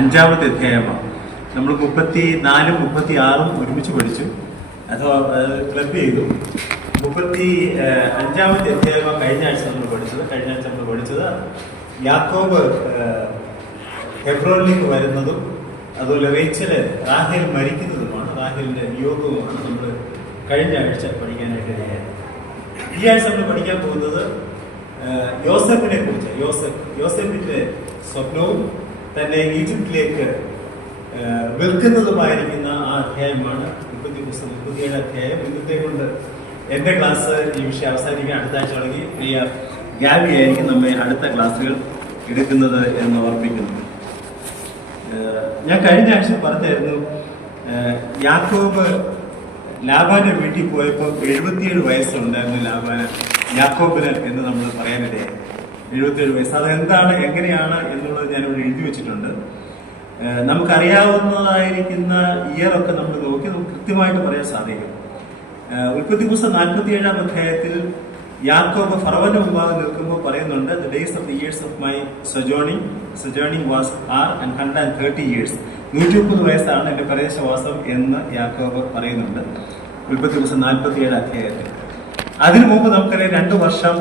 അഞ്ചാമത്തെ അധ്യായമാണ്. നമ്മൾ 34 36 ഒരുമിച്ച് പഠിച്ചു, അഥവാ ക്ലബ് ചെയ്തു. 35-ാമത്തെ അധ്യായമാണ് കഴിഞ്ഞ ആഴ്ച നമ്മൾ പഠിച്ചത്. യാക്കോബ് ഹെബ്രോനിലേക്ക് വരുന്നതും അതുപോലെ റാഹേൽ മരിക്കുന്നതുമാണ്, റാഹേലിന്റെ വിയോഗവുമാണ് നമ്മൾ കഴിഞ്ഞ ആഴ്ച പഠിക്കാനായിട്ട് ഇടയായത്. ഈ ആഴ്ച നമ്മൾ പഠിക്കാൻ പോകുന്നത് യോസെഫിനെ കുറിച്ച്. യോസെഫിന്റെ സ്വപ്നവും തന്നെ ഈജിപ്തിലേക്ക് വിൽക്കുന്നതുമായിരിക്കുന്ന ആ അധ്യായമാണ് 37 അധ്യായം. ഇന്നത്തെ കൊണ്ട് എൻ്റെ ക്ലാസ് ഈ വിഷയം അവസാനിക്കാൻ അടുത്ത ആഴ്ച തുടങ്ങി പ്രിയ ഗാബി ആയിരിക്കും നമ്മെ അടുത്ത ക്ലാസ്സുകൾ എടുക്കുന്നത് എന്ന് ഓർപ്പിക്കുന്നു. ഞാൻ കഴിഞ്ഞ ആഴ്ച പറഞ്ഞായിരുന്നു, യാക്കോബ് ലാബാന്റെ വീട്ടിൽ പോയപ്പോൾ 77 വയസ്സുണ്ടായിരുന്നു യാക്കോബിന് എന്ന് നമ്മൾ പറയാനിടയായി. 77 വയസ്സ്. അതെന്താണ്, എങ്ങനെയാണ് എന്നുള്ളത് ഞാനിവിടെ എഴുതി വെച്ചിട്ടുണ്ട്. നമുക്കറിയാവുന്നതായിരിക്കുന്ന ഇയറൊക്കെ നമ്മൾ നോക്കി നമുക്ക് കൃത്യമായിട്ട് പറയാൻ സാധിക്കും. ഉൽപ്പത്തി പുസ്തകം 47-ാം അധ്യായത്തിൽ യാക്കോബ് ഫറവോന്റെ മുമ്പാകെ നിൽക്കുമ്പോൾ പറയുന്നുണ്ട്, the days of the years of my sojourning was 130 years. 130 വയസ്സാണ് എൻ്റെ പ്രദേശവാസം എന്ന് യാക്കോബ് പറയുന്നുണ്ട് ഉൽപ്പത്തി പുസ്തകം 47 അധ്യായത്തിൽ. അതിനു മുമ്പ് നമുക്കറിയാം 2 വർഷം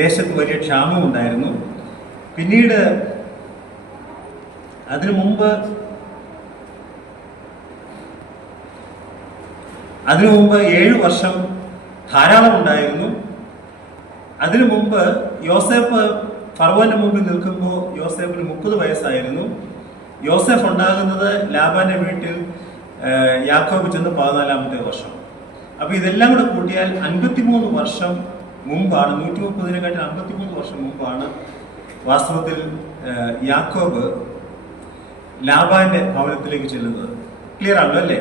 ദേശത്ത് വലിയ ക്ഷാമം ഉണ്ടായിരുന്നു. പിന്നീട് അതിനു മുമ്പ് 7 വർഷം ധാരാളം ഉണ്ടായിരുന്നു. അതിനു മുമ്പ് യോസേഫ് ഫറവോന്റെ മുമ്പിൽ നിൽക്കുമ്പോൾ യോസേഫിന് 30 വയസ്സായിരുന്നു. യോസേഫ് ഉണ്ടാകുന്നത് ലാബാന്റെ വീട്ടിൽ യാക്കോബ് ചെന്ന് 14-ാമത്തെ വർഷം. അപ്പൊ ഇതെല്ലാം കൂടെ കൂട്ടിയാൽ 53 വർഷം മുമ്പാണ്, 130-നെക്കാട്ടിൽ 53 വർഷം മുമ്പാണ് വാസ്തവത്തിൽ യാക്കോബ് ലാബാന്റെ ഭവനത്തിലേക്ക് ചെല്ലുന്നത്. ക്ലിയർ ആണല്ലോ അല്ലേ?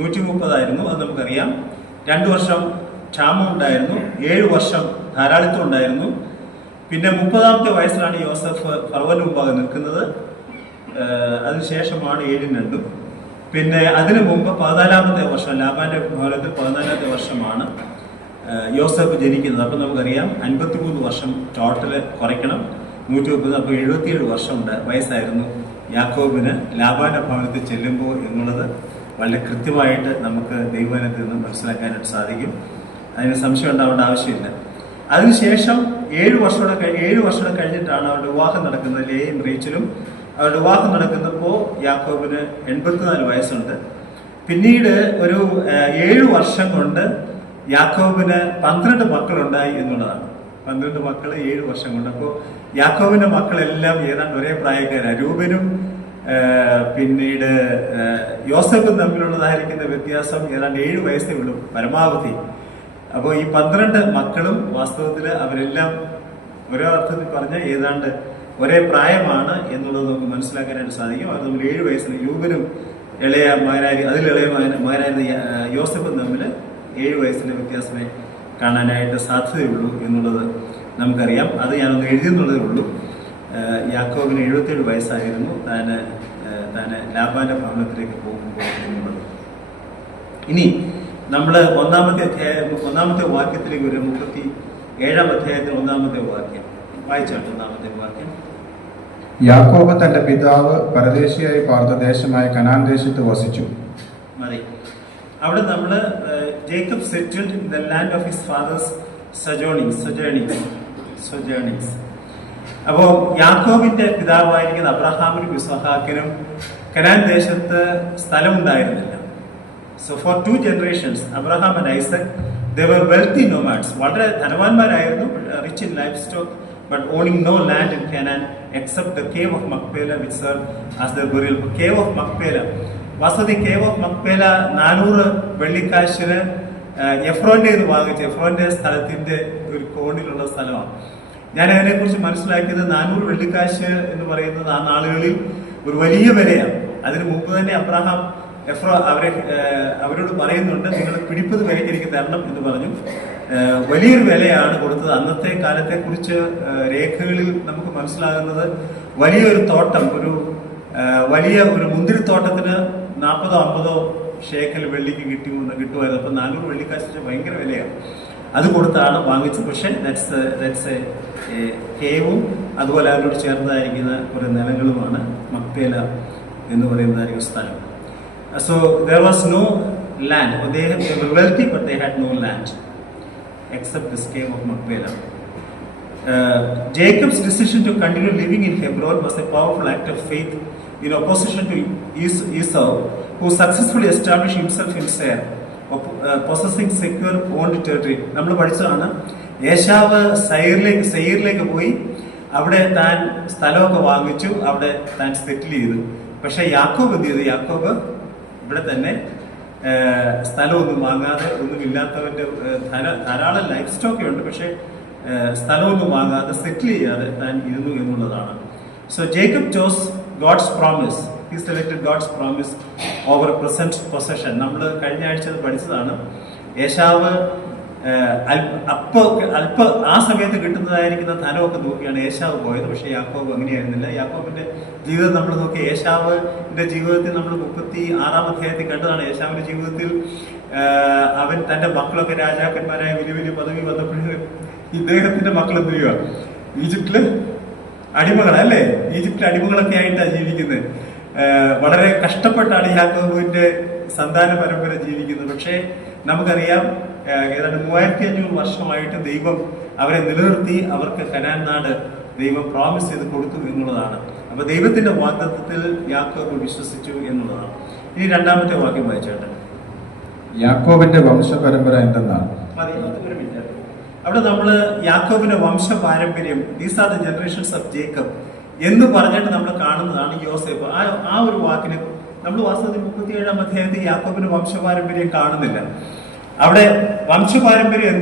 130 അത് നമുക്കറിയാം. 2 വർഷം ക്ഷാമം ഉണ്ടായിരുന്നു, 7 വർഷം ധാരാളിത്തം ഉണ്ടായിരുന്നു. പിന്നെ 30-ാമത്തെ വയസ്സിലാണ് യോസഫ് ഫറവോന്റെ മുമ്പാകെ നിൽക്കുന്നത്. അതിനുശേഷമാണ് 7-2. പിന്നെ അതിനു മുമ്പ് 14-ാമത്തെ വർഷം ലാബാന്റെ ഭവനത്തിൽ 14-ാമത്തെ വർഷമാണ് യോസഫ് ജനിക്കുന്നത്. അപ്പൊ നമുക്കറിയാം 53 വർഷം ടോട്ടല് കുറയ്ക്കണം, 130. അപ്പൊ 77 വർഷം വയസ്സായിരുന്നു യാക്കോബിന് ലാബാന്റെ ഭവനത്തിൽ ചെല്ലുമ്പോൾ എന്നുള്ളത് വളരെ കൃത്യമായിട്ട് നമുക്ക് ദൈവവചനത്തിൽ നിന്ന് മനസ്സിലാക്കാനായിട്ട് സാധിക്കും. അതിന് സംശയം ഉണ്ടാവേണ്ട ആവശ്യമില്ല. അതിനുശേഷം 7 വർഷം കഴിഞ്ഞിട്ടാണ് അവരുടെ വിവാഹം നടക്കുന്നത്. ലേയും റേച്ചലും അവരുടെ വിവാഹം നടക്കുന്നപ്പോൾ യാക്കോബിന് 84 വയസ്സുണ്ട്. പിന്നീട് ഒരു 7 വർഷം കൊണ്ട് യാക്കോബിന് 12 മക്കളുണ്ടായി എന്നുള്ളതാണ്. 12 മക്കൾ 7 വർഷം കൊണ്ട്. അപ്പോൾ യാക്കോബിന്റെ മക്കളെല്ലാം ഏതാണ്ട് ഒരേ പ്രായക്കാരാണ്. രൂബനും പിന്നീട് യോസഫും തമ്മിലുള്ളതായിരിക്കുന്ന വ്യത്യാസം ഏതാണ്ട് 7 വയസ്സേ ഉള്ളൂ പരമാവധി. അപ്പോൾ ഈ 12 മക്കളും വാസ്തവത്തിൽ അവരെല്ലാം ഒരേ അർത്ഥത്തിൽ പറഞ്ഞാൽ ഏതാണ്ട് ഒരേ പ്രായമാണ് എന്നുള്ളത് നമുക്ക് മനസ്സിലാക്കാനായിട്ട് സാധിക്കും. അവർ തമ്മിൽ 7 വയസ്സിന് രൂപനും ഇളയ മകനായിരുന്ന യോസഫും തമ്മിൽ 7 വയസ്സിന്റെ വ്യത്യാസമേ കാണാനായിട്ട് സാധ്യതയുള്ളൂ എന്നുള്ളത് നമുക്കറിയാം. അത് ഞാനൊന്ന് എഴുതിയെന്നുള്ളതേ ഉള്ളൂ. യാക്കോബിന് 77 വയസ്സായിരുന്നു താന് ലാബാന്റെ ഭവനത്തിലേക്ക് പോകുമ്പോൾ എന്നുള്ളത്. ഇനി നമ്മൾ 1-ാമത്തെ വാക്യത്തിലേക്ക് വരും. 37-ാം അധ്യായത്തിൽ 1-ാമത്തെ വാക്യം വായിച്ചാണ്. 1-ാമത്തെ വാക്യം, യാക്കോബ് തന്റെ പിതാവ് പരദേശിയായി പാർത്ത ദേശമായ കനാൻ ദേശത്ത് വസിച്ചു. മതി. അവിടെ നമ്മൾ Jacob settled in the land of his father's sojournings. അപ്പോൾ യാക്കോബിന്റെ പിതാവായിരിക്കുന്ന അബ്രഹാമിനും ഇസ്ഹാക്കിനും കനാൻ ദേശത്ത് സ്ഥലമുണ്ടായിരുന്നില്ല. So for 2 generations, Abraham and Isaac, they were wealthy nomads. വളരെ ധനവാന്മാരായിരുന്നു, rich in livestock, but owning no land in Canaan except the cave of Machpelah, which served as their burial. Cave of Machpelah. വാസ്തവത്തിൽ cave of മക്പേല 400 വെള്ളിക്കാശിന് എഫ്രോന്റെ സ്ഥലത്തിന്റെ ഒരു കോണിലുള്ള സ്ഥലമാണ്. ഞാൻ അതിനെക്കുറിച്ച് മനസ്സിലാക്കിയത് 400 വെള്ളിക്കാശ് എന്ന് പറയുന്നത് ആ നാളുകളിൽ ഒരു വലിയ വിലയാണ്. അതിനു മുമ്പ് തന്നെ അബ്രഹാം അവരോട് പറയുന്നുണ്ട്, നിങ്ങൾ പിടിപ്പത് വിലയ്ക്ക് എനിക്ക് തരണം എന്ന് പറഞ്ഞു. വലിയൊരു വിലയാണ് കൊടുത്തത്. അന്നത്തെ കാലത്തെ കുറിച്ച് രേഖകളിൽ നമുക്ക് മനസ്സിലാകുന്നത് വലിയൊരു തോട്ടം, വലിയ ഒരു മുന്തിരിത്തോട്ടത്തിന് 40-50 ഷേക്കൽ വെള്ളിക്ക് കിട്ടുമായിരുന്നു. അപ്പൊ 400 വെള്ളിക്കാശ് ഭയങ്കര വിലയാണ്. അത് കൊടുത്താണ് വാങ്ങിച്ചത്. പക്ഷെ ദാറ്റ്സ് കേവും അതുപോലെ അതിനോട് ചേർന്നതായിരിക്കുന്ന കുറെ നിലങ്ങളുമാണ് മക്പേല എന്ന് പറയുന്നതായിരിക്കും സ്ഥലം. So there was no land. They were wealthy, but they had no land except this cave of Macpela. Jacob's decision to continue living in Hebron was a powerful act of faith in opposition to Esau, who successfully established himself in Seir, possessing secure owned territory. നമ്മൾ പഠിച്ചതാണ്, ഏശാവ് സെയറിലേക്ക് പോയി അവിടെ താൻ സ്ഥലമൊക്കെ വാങ്ങിച്ചു, അവിടെ താൻ സെറ്റിൽ ചെയ്തു. പക്ഷെ യാക്കോബ് എന്ത് ചെയ്തു? യാക്കോബ് ഇവിടെ തന്നെ സ്ഥലമൊന്നും വാങ്ങാതെ, ഒന്നുമില്ലാത്തവന്റെ ധാരാളം ലൈഫ് സ്റ്റോക്ക് ഉണ്ട്, പക്ഷെ സ്ഥലമൊന്നും വാങ്ങാതെ സെറ്റിൽ ചെയ്യാതെ താൻ ഇരുന്നു എന്നുള്ളതാണ്. So Jacob chose God's promise. He selected God's promise over present possession. നമ്മൾ കഴിഞ്ഞ ആഴ്ച പഠിച്ചതാണ്, ഏശാവ് അല്പ ആ സമയത്ത് കിട്ടുന്നതായിരിക്കുന്ന ധനമൊക്കെ നോക്കിയാണ് ഏശാവ് പോയത്. പക്ഷെ യാക്കോബ് അങ്ങനെയായിരുന്നില്ല. യാക്കോബിന്റെ ജീവിതം നമ്മൾ നോക്കി, ഏശാവിന്റെ ജീവിതത്തിൽ നമ്മൾ 36-ാം അധ്യായത്തിൽ കണ്ടതാണ്. ഏശാവിന്റെ ജീവിതത്തിൽ അവൻ തന്റെ മക്കളൊക്കെ രാജാക്കന്മാരായ വലിയ വലിയ പദവി വന്നപ്പോഴും ഇദ്ദേഹത്തിന്റെ മക്കൾ എന്ത് ചെയ്യുക? ഈജിപ്തില് അടിമകളല്ലേ? ഈജിപ്തിലെ അടിമകളൊക്കെ ആയിട്ടാണ് ജീവിക്കുന്നത്. വളരെ കഷ്ടപ്പെട്ടാണ് യാക്കോബിന്റെ സന്താന പരമ്പര ജീവിക്കുന്നത്. പക്ഷേ നമുക്കറിയാം, ഏതാണ്ട് 3500 വർഷമായിട്ട് ദൈവം അവരെ നിലനിർത്തി അവർക്ക് കനാൻ നാട് ദൈവം പ്രോമിസ് ചെയ്ത് കൊടുത്തു എന്നുള്ളതാണ്. അപ്പൊ ദൈവത്തിന്റെ വാഗ്ദത്തത്തിൽ യാക്കോബ് വിശ്വസിച്ചു എന്നുള്ളതാണ്. ഇനി രണ്ടാമത്തെ വാക്യം വായിച്ചോട്ടെ. യാക്കോബിന്റെ വംശപരമ്പര എന്തെന്നാണ്? അവിടെ നമ്മള് യാക്കോബിന്റെ വംശപാരമ്പര്യം, these are the generations of Jacob എന്ന് പറഞ്ഞിട്ട് നമ്മൾ കാണുന്നതാണ് യോസേഫ്. ആ ഒരു വാക്കിന് നമ്മൾ വാസ്തവത്തിൽ 37-ാം അധ്യായത്തിൽ യാക്കോബിന്റെ വംശപാരമ്പര്യം കാണുന്നില്ല. അവിടെ വംശപാരമ്പര്യം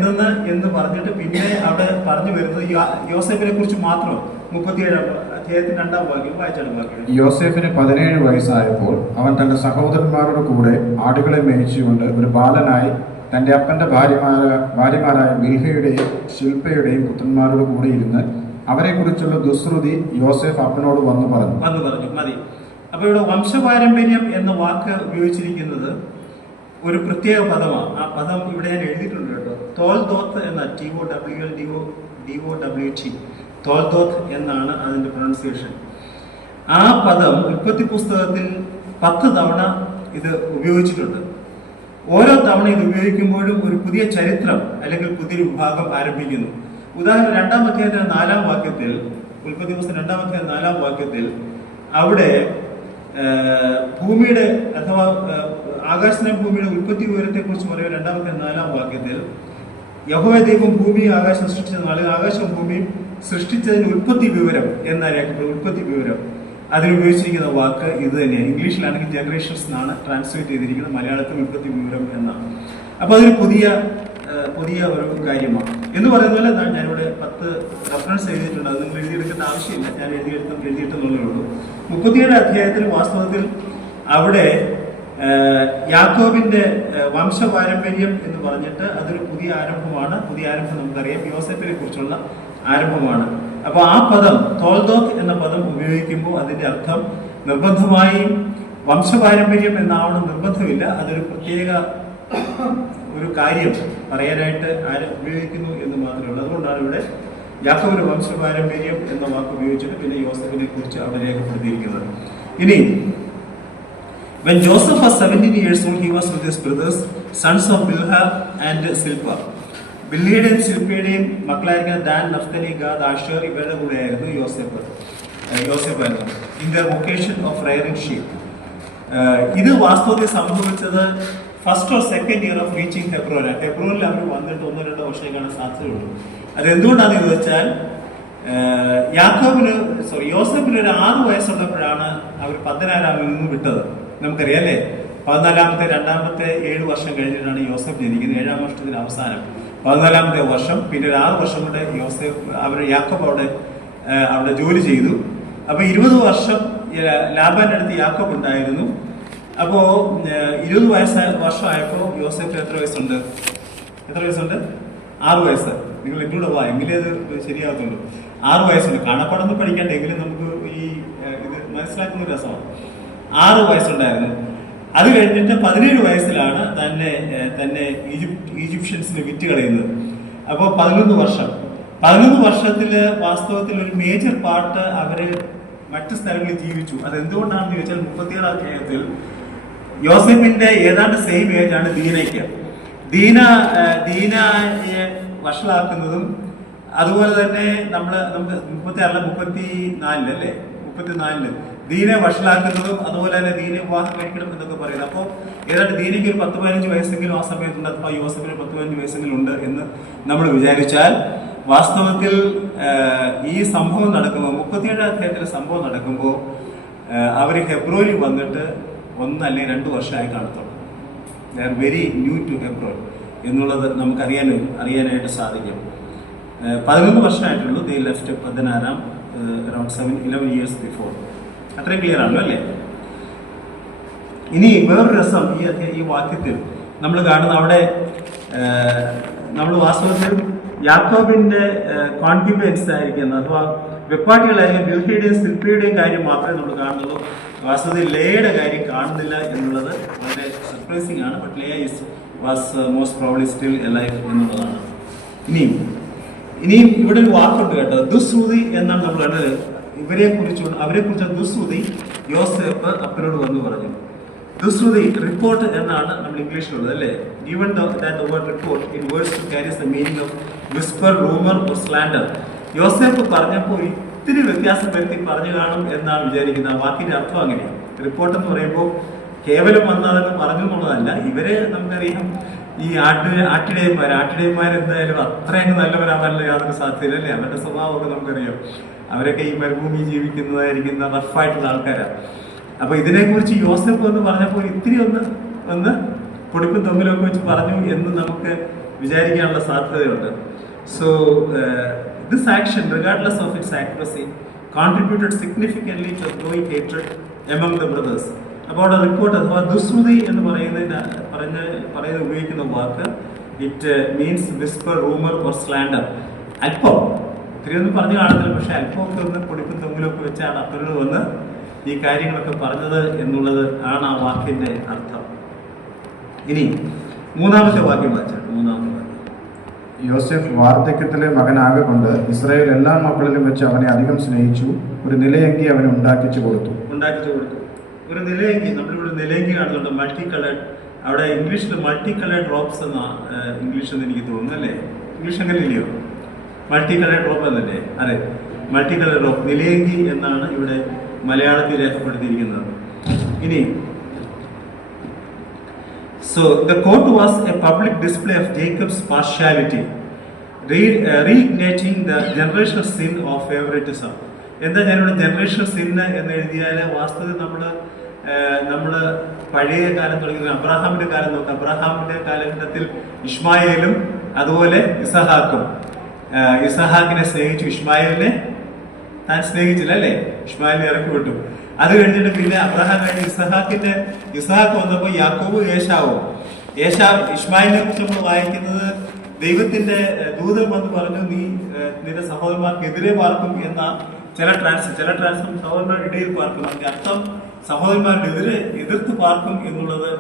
എന്ന് പറഞ്ഞിട്ട് പിന്നെ അവിടെ പറഞ്ഞു വരുന്നത് യോസേഫിനെ കുറിച്ച് മാത്രം. 37-ാം അധ്യായത്തിന്റെ 2-ാം വാക്യം വായിച്ചാണ്. യോസേഫിന് 17 വയസ്സായപ്പോൾ അവൻ തന്റെ സഹോദരന്മാരുടെ കൂടെ ആടുകളെ മേയിച്ചുകൊണ്ട് ഒരു ബാലനായി തന്റെ അപ്പന്റെ ഭാര്യമാരായ ബിൽഹയുടെയും ശില്പയുടെയും പുത്രന്മാരോട് കൂടെ ഇരുന്ന് അവരെ കുറിച്ചുള്ള ദുശ്രുതി യോസേഫ് അപ്പനോട് വന്നു പറഞ്ഞു. മതി. അപ്പൊ ഇവിടെ വംശപാരമ്പര്യം എന്ന വാക്ക് ഉപയോഗിച്ചിരിക്കുന്നത് ഒരു പ്രത്യേക പദമാണ്. ആ പദം ഇവിടെ ഞാൻ എഴുതിയിട്ടുണ്ട് കേട്ടോ. തോൽദോത്ത് എന്ന TOLDOT തോൽദോത്ത് എന്നാണ് അതിന്റെ പ്രൊനൗൺസിയേഷൻ. ആ പദം ഉൽപ്പത്തി പുസ്തകത്തിൽ 10 തവണ ഇത് ഉപയോഗിച്ചിട്ടുണ്ട്. ഓരോ തവണ ഇത് ഉപയോഗിക്കുമ്പോഴും ഒരു പുതിയ ചരിത്രം അല്ലെങ്കിൽ പുതിയൊരു വിഭാഗം ആരംഭിക്കുന്നു. ഉദാഹരണം 2-ാം അധ്യായത്തിന്റെ 4-ാം വാക്യത്തിൽ, ഉൽപ്പത്തി പുസ്തകം 2-ാം അധ്യായം 4-ാം വാക്യത്തിൽ അവിടെ ഭൂമിയുടെ അഥവാ ആകാശത്തിലെ ഭൂമിയുടെ ഉൽപ്പത്തി വിവരത്തെ കുറിച്ച് പറയുക. 2-ാം അധ്യായം 4-ാം വാക്യത്തിൽ യഹോവ ദൈവം ഭൂമിയും ആകാശം സൃഷ്ടിച്ച നാളിൽ ആകാശവും ഭൂമിയും സൃഷ്ടിച്ചതിന് ഉൽപ്പത്തി വിവരം എന്നാണ് ഉൽപ്പത്തി വിവരം. അതിനുപയോഗിച്ചിരിക്കുന്ന വാക്ക് ഇത് തന്നെയാണ്. ഇംഗ്ലീഷിലാണെങ്കിൽ ജനറേഷൻസ് എന്നാണ് ട്രാൻസ്ലേറ്റ് ചെയ്തിരിക്കുന്നത്, മലയാളത്തിൽ ഉൽപ്പത്തി വിവരം എന്നാണ്. അപ്പൊ അതൊരു പുതിയ ഒരു കാര്യമാണ് എന്ന് പറയുന്ന പോലെ ഞാനിവിടെ 10 റെഫറൻസ് എഴുതിയിട്ടുണ്ട്. അത് നിങ്ങൾ എഴുതിയെടുക്കേണ്ട ആവശ്യമില്ല, ഞാൻ എഴുതിയിട്ടെന്നുള്ളേ ഉള്ളൂ. 37-ാം അധ്യായത്തിൽ വാസ്തവത്തിൽ അവിടെ യാക്കോബിന്റെ വംശപാരമ്പര്യം എന്ന് പറഞ്ഞിട്ട് അതൊരു പുതിയ ആരംഭമാണ്. പുതിയ ആരംഭം നമുക്കറിയാം, യോസേഫിനെ കുറിച്ചുള്ള ആരംഭമാണ്. അപ്പൊ ആ പദം തോൽദോത്ത് എന്ന പദം ഉപയോഗിക്കുമ്പോൾ അതിന്റെ അർത്ഥം നിർബന്ധമായും വംശപാരമ്പര്യം എന്നാവണം നിർബന്ധമില്ല. അതൊരു പ്രത്യേക ഒരു കാര്യം പറയാനായിട്ട് ഉപയോഗിക്കുന്നു എന്ന് മാത്രമേ ഉള്ളൂ. അതുകൊണ്ടാണ് ഇവിടെ യാക്കോബിന്റെ വംശപാരമ്പര്യം എന്ന വാക്ക് ഉപയോഗിച്ചിട്ട് പിന്നെ യോസേഫിനെ കുറിച്ച് അവിടെ രേഖപ്പെടുത്തിയിരിക്കുന്നത്. ഇനി when Joseph was 17 years old, he was with his brothers, sons of Bilhah and Silpah. ബില്ലിയുടെയും ശില്പയുടെയും മക്കളായിരിക്കുന്ന ദാൻ, നഫ്തലി, ഗാദ്, ആഷേർ ഇവരുടെ കൂടെയായിരുന്നു യോസേഫായിരുന്നു. In their vocation of rearing sheep. ഇത് വാസ്തവത്തിൽ സംഭവിച്ചത് 1st or 2nd year of reaching Hebron. ഹെബ്രോനിൽ അവർ വന്നിട്ട് 1-2 വർഷമേ കാണാൻ സാധ്യതയുള്ളൂ. അതെന്തുകൊണ്ടാണെന്ന് ചോദിച്ചാൽ യോസേഫിന് ഒരു 6 വയസ്സുള്ളപ്പോഴാണ് അവർ 14 നിന്ന് വിട്ടത്. നമുക്കറിയാം അല്ലേ? 14-ാമത്തെ 2-ാമത്തെ 7 വർഷം കഴിഞ്ഞിട്ടാണ് യോസേഫ് ജനിക്കുന്നത്. 7-ാം വർഷത്തിന് അവസാനം 14-ാമത്തെ വർഷം. പിന്നെ ഒരു 6 വർഷം കൂടെ യാക്കോബ് അവിടെ ജോലി ചെയ്തു. അപ്പൊ 20 വർഷം ലാബാന്റെ അടുത്ത് യാക്കോബ് ഉണ്ടായിരുന്നു. അപ്പോ 20 വർഷമായപ്പോ യോസേഫ് എത്ര വയസ്സുണ്ട്? 6 വയസ്സ്. നിങ്ങൾ എന്നോട് വാ, എങ്കിലേ അത് ശരിയാകത്തുള്ളൂ. 6 വയസ്സുണ്ട്. കാണപ്പാടൊന്നും പഠിക്കണ്ട, എങ്കിലും നമുക്ക് ഇത് മനസ്സിലാക്കുന്ന ഒരു രസമാണ്. 6 വയസ്സുണ്ടായിരുന്നു. അത് കഴിഞ്ഞിട്ട് 17 വയസ്സിലാണ് തന്നെ ഈജിപ്ഷ്യൻസിന് വിറ്റ് കളയുന്നത്. അപ്പോൾ 11 വർഷത്തില് വാസ്തവത്തിൽ ഒരു മേജർ പാർട്ട് അവര് മറ്റു സ്ഥലങ്ങളിൽ ജീവിച്ചു. അത് എന്തുകൊണ്ടാണെന്ന് ചോദിച്ചാൽ 37 അധ്യായത്തിൽ യോസെഫിന്റെ ഏതാണ്ട് സെയിം ഏജ് ആണ് ദീനയ്ക്ക്. ദീനയെ വഷളാക്കുന്നതും അതുപോലെ തന്നെ നമുക്ക് 34 ദീനെ വഷളാക്കുന്നതും അതുപോലെ തന്നെ ദീനെ വിവാഹം കഴിക്കണം എന്നൊക്കെ പറയുന്നത്. അപ്പോൾ ഏതാണ്ട് ദീനയ്ക്ക് ഒരു 10-15 വയസ്സെങ്കിലും ആ സമയത്തുണ്ട്, അഥവാ യോസഫിന് 10-15 വയസ്സെങ്കിലും ഉണ്ട് എന്ന് നമ്മൾ വിചാരിച്ചാൽ വാസ്തവത്തിൽ ഈ സംഭവം നടക്കുമ്പോൾ 37 അധ്യായത്തിലെ സംഭവം നടക്കുമ്പോൾ അവർ ഹെബ്രോനിൽ വന്നിട്ട് 1 അല്ലെങ്കിൽ 2 വർഷമായി കാണത്തുള്ളൂ. They are very new to Hebron എന്നുള്ളത് നമുക്ക് അറിയാനായിട്ട് സാധിക്കും. 11 വർഷമായിട്ടുള്ളൂ. They left 16 around 11 years before. അത്രയും ക്ലിയർ ആണല്ലോ അല്ലേ? ഇനി വേറൊരു രസം ഈ വാക്യത്തിൽ നമ്മൾ കാണുന്ന അവിടെ നമ്മൾ വാസ്തവത്തിൽ യാക്കോബിന്റെ കോൺക്യുബൻസ് ആയിരിക്കുന്ന അഥവാ വെപ്പാട്ടികളായിരിക്കും ബിൽഹയുടെയും ശില്പയുടെയും കാര്യം മാത്രമേ നമ്മൾ കാണുന്നുള്ളൂ. വാസ്തവത്തിൽ ലേയുടെ കാര്യം കാണുന്നില്ല എന്നുള്ളത് വളരെ സർപ്രൈസിംഗ് ആണ്. But Leah was most probably still alive എന്നുള്ളതാണ്. ഇനിയും ഇവിടെ ഒരു വാക്കുണ്ട് കേട്ടോ, ദുശ്രുതി എന്നാണ് നമ്മൾ കണ്ടത്. അവരെ കുറിച്ച് ദുശ്രുതി യോസേഫ് അപ്പനോട് വന്ന് പറഞ്ഞു. ദുശ്രുതി റിപ്പോർട്ട് എന്നാണ് നമ്മൾ ഇംഗ്ലീഷിലുള്ളത് അല്ലേ? Given that the word report in verse 2 carries the meaning of whisper, rumor or slander. യോസേഫ് പറഞ്ഞപ്പോൾ ഇത്തിരി വ്യത്യാസം വരുത്തി പറഞ്ഞു കാണും എന്നാണ് വിചാരിക്കുന്നത്. ആ വാക്കിന്റെ അർത്ഥം അങ്ങനെയാണ്. റിപ്പോർട്ട് എന്ന് പറയുമ്പോൾ കേവലം വന്നതെന്ന് പറഞ്ഞു എന്നുള്ളതല്ല. ഇവര് നമുക്കറിയാം ഈ ആട്ടിടയന്മാർ എന്തായാലും അത്രയും നല്ലവരാവാനുള്ള യാതൊരു സാധ്യതയില്ല അല്ലേ? അവരുടെ സ്വഭാവമൊക്കെ നമുക്കറിയാം. അവരൊക്കെ ഈ മരുഭൂമി ജീവിക്കുന്നതായിരിക്കുന്ന റഫായിട്ടുള്ള ആൾക്കാരാണ്. അപ്പൊ ഇതിനെക്കുറിച്ച് യോസേഫ് എന്ന് പറഞ്ഞപ്പോൾ ഇത്തിരി ഒന്ന് പൊടിപ്പും തൊങ്ങലൊക്കെ വെച്ച് പറഞ്ഞു എന്ന് നമുക്ക് വിചാരിക്കാനുള്ള സാധ്യതയുണ്ട്. So this action regardless of its accuracy contributed significantly to growing hatred among the brothers. അപ്പോൾ അവിടെ റിപ്പോർട്ട് അഥവാ ദുശ്രുതി എന്ന് ഉപയോഗിക്കുന്ന വാക്ക് it means whisper, rumour or slander. അല്പം ഒത്തിരി ഒന്നും പറഞ്ഞു കാണുന്നില്ല, പക്ഷെ അല്പമൊക്കെ ഒന്ന് പൊടിപ്പും തൊങ്ങിലൊക്കെ വെച്ചാണ് അപ്പനോട് വന്ന് ഈ കാര്യങ്ങളൊക്കെ പറഞ്ഞത് എന്നുള്ളത് ആണ് ആ വാക്കിന്റെ അർത്ഥം. ഇനി മൂന്നാമത്തെ വാക്യം വായിച്ചാൽ യോസെഫ് വാർദ്ധക്യത്തിലെ മകനാകൊണ്ട് ഇസ്രായേൽ എല്ലാ മക്കളിലും വെച്ച് അവനെ അധികം സ്നേഹിച്ചു. ഒരു നിലയങ്കി അവന് ഉണ്ടാക്കിച്ചു കൊടുത്തു. ഒരു നിലയങ്കി, നമ്മളിവിടെ നിലയങ്കി കാണുന്നുണ്ട്, മൾട്ടി കളേർഡ്. അവിടെ ഇംഗ്ലീഷിൽ മൾട്ടി കളേർഡ് റോപ്സ് എന്ന ഇംഗ്ലീഷ് എന്ന് എനിക്ക് തോന്നുന്നു അല്ലേ? ഇംഗ്ലീഷ് അങ്ങനെ ഇല്ലയോ? മൾട്ടി കളേർഡ് റോപ്പ് എന്നല്ലേ? അതെ, മൾട്ടി കളേർഡ് റോപ്പ്, നിലയങ്കി എന്നാണ് ഇവിടെ മലയാളത്തിൽ രേഖപ്പെടുത്തിയിരിക്കുന്നത്. ഇനി so the coat was a public display of Jacob's partiality, reigniting the generational sin of favoritism. എന്താ ഞാനിവിടെ ജനറേഷണൽ സിൻ എന്ന് എഴുതിയാൽ വാസ്തവത്തിൽ നമ്മൾ പഴയ കാലം തുടങ്ങി അബ്രഹാമിന്റെ കാലം നോക്കാം. അബ്രഹാമിന്റെ കാലഘട്ടത്തിൽ ഇഷ്മായേലും അതുപോലെ ഇസഹാക്കിനെ സ്നേഹിച്ചു, ഇഷ്മായേലിനെ താൻ സ്നേഹിച്ചില്ല അല്ലേ? ഇഷ്മായേലിനെ ഇറക്കി വിട്ടു. അത് കഴിഞ്ഞിട്ട് പിന്നെ അബ്രഹാം കഴിഞ്ഞ് ഇസഹാക്ക് വന്നപ്പോൾ യാക്കോബ് ഇഷ്മായിലിനെ കുറിച്ച് നമ്മൾ വായിക്കുന്നത് ദൈവത്തിന്റെ ദൂതൻ വന്ന് പറഞ്ഞു, നീ നിന്റെ സഹോദരന്മാർക്കെതിരെ പാർക്കും എന്ന ചില ട്രാൻസ്ഫർ സഹോദരന്മാരുടെ ഇടയിൽ പാർക്കും. അതിന്റെ അർത്ഥം സഹോദരന്മാരുടെ എതിർത്ത് പാർക്കും എന്നുള്ളത്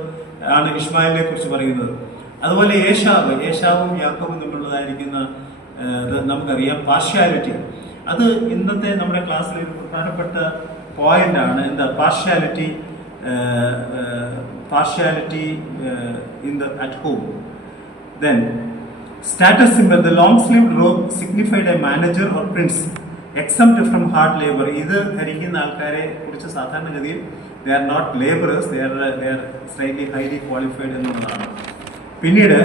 ആണ് ഇഷ്മായിലിനെ കുറിച്ച് പറയുന്നത്. അതുപോലെ ഏശാവും യാക്കോബും തമ്മിലുള്ളതായിരിക്കുന്ന നമുക്കറിയാം പാർഷ്യാലിറ്റി. അത് ഇന്നത്തെ നമ്മുടെ ക്ലാസ്സിൽ ഒരു പ്രധാനപ്പെട്ട പോയിന്റ് ആണ്. എന്താ partiality at home. Then status symbol, the long sleeved robe signified a manager or prince exempt from hard labor. ഇത് ധരിക്കുന്ന ആൾക്കാരെ കുറിച്ച് സാധാരണഗതിയിൽ they are not laborers, they are slightly highly qualified എന്നുള്ളതാണ്. പിന്നീട്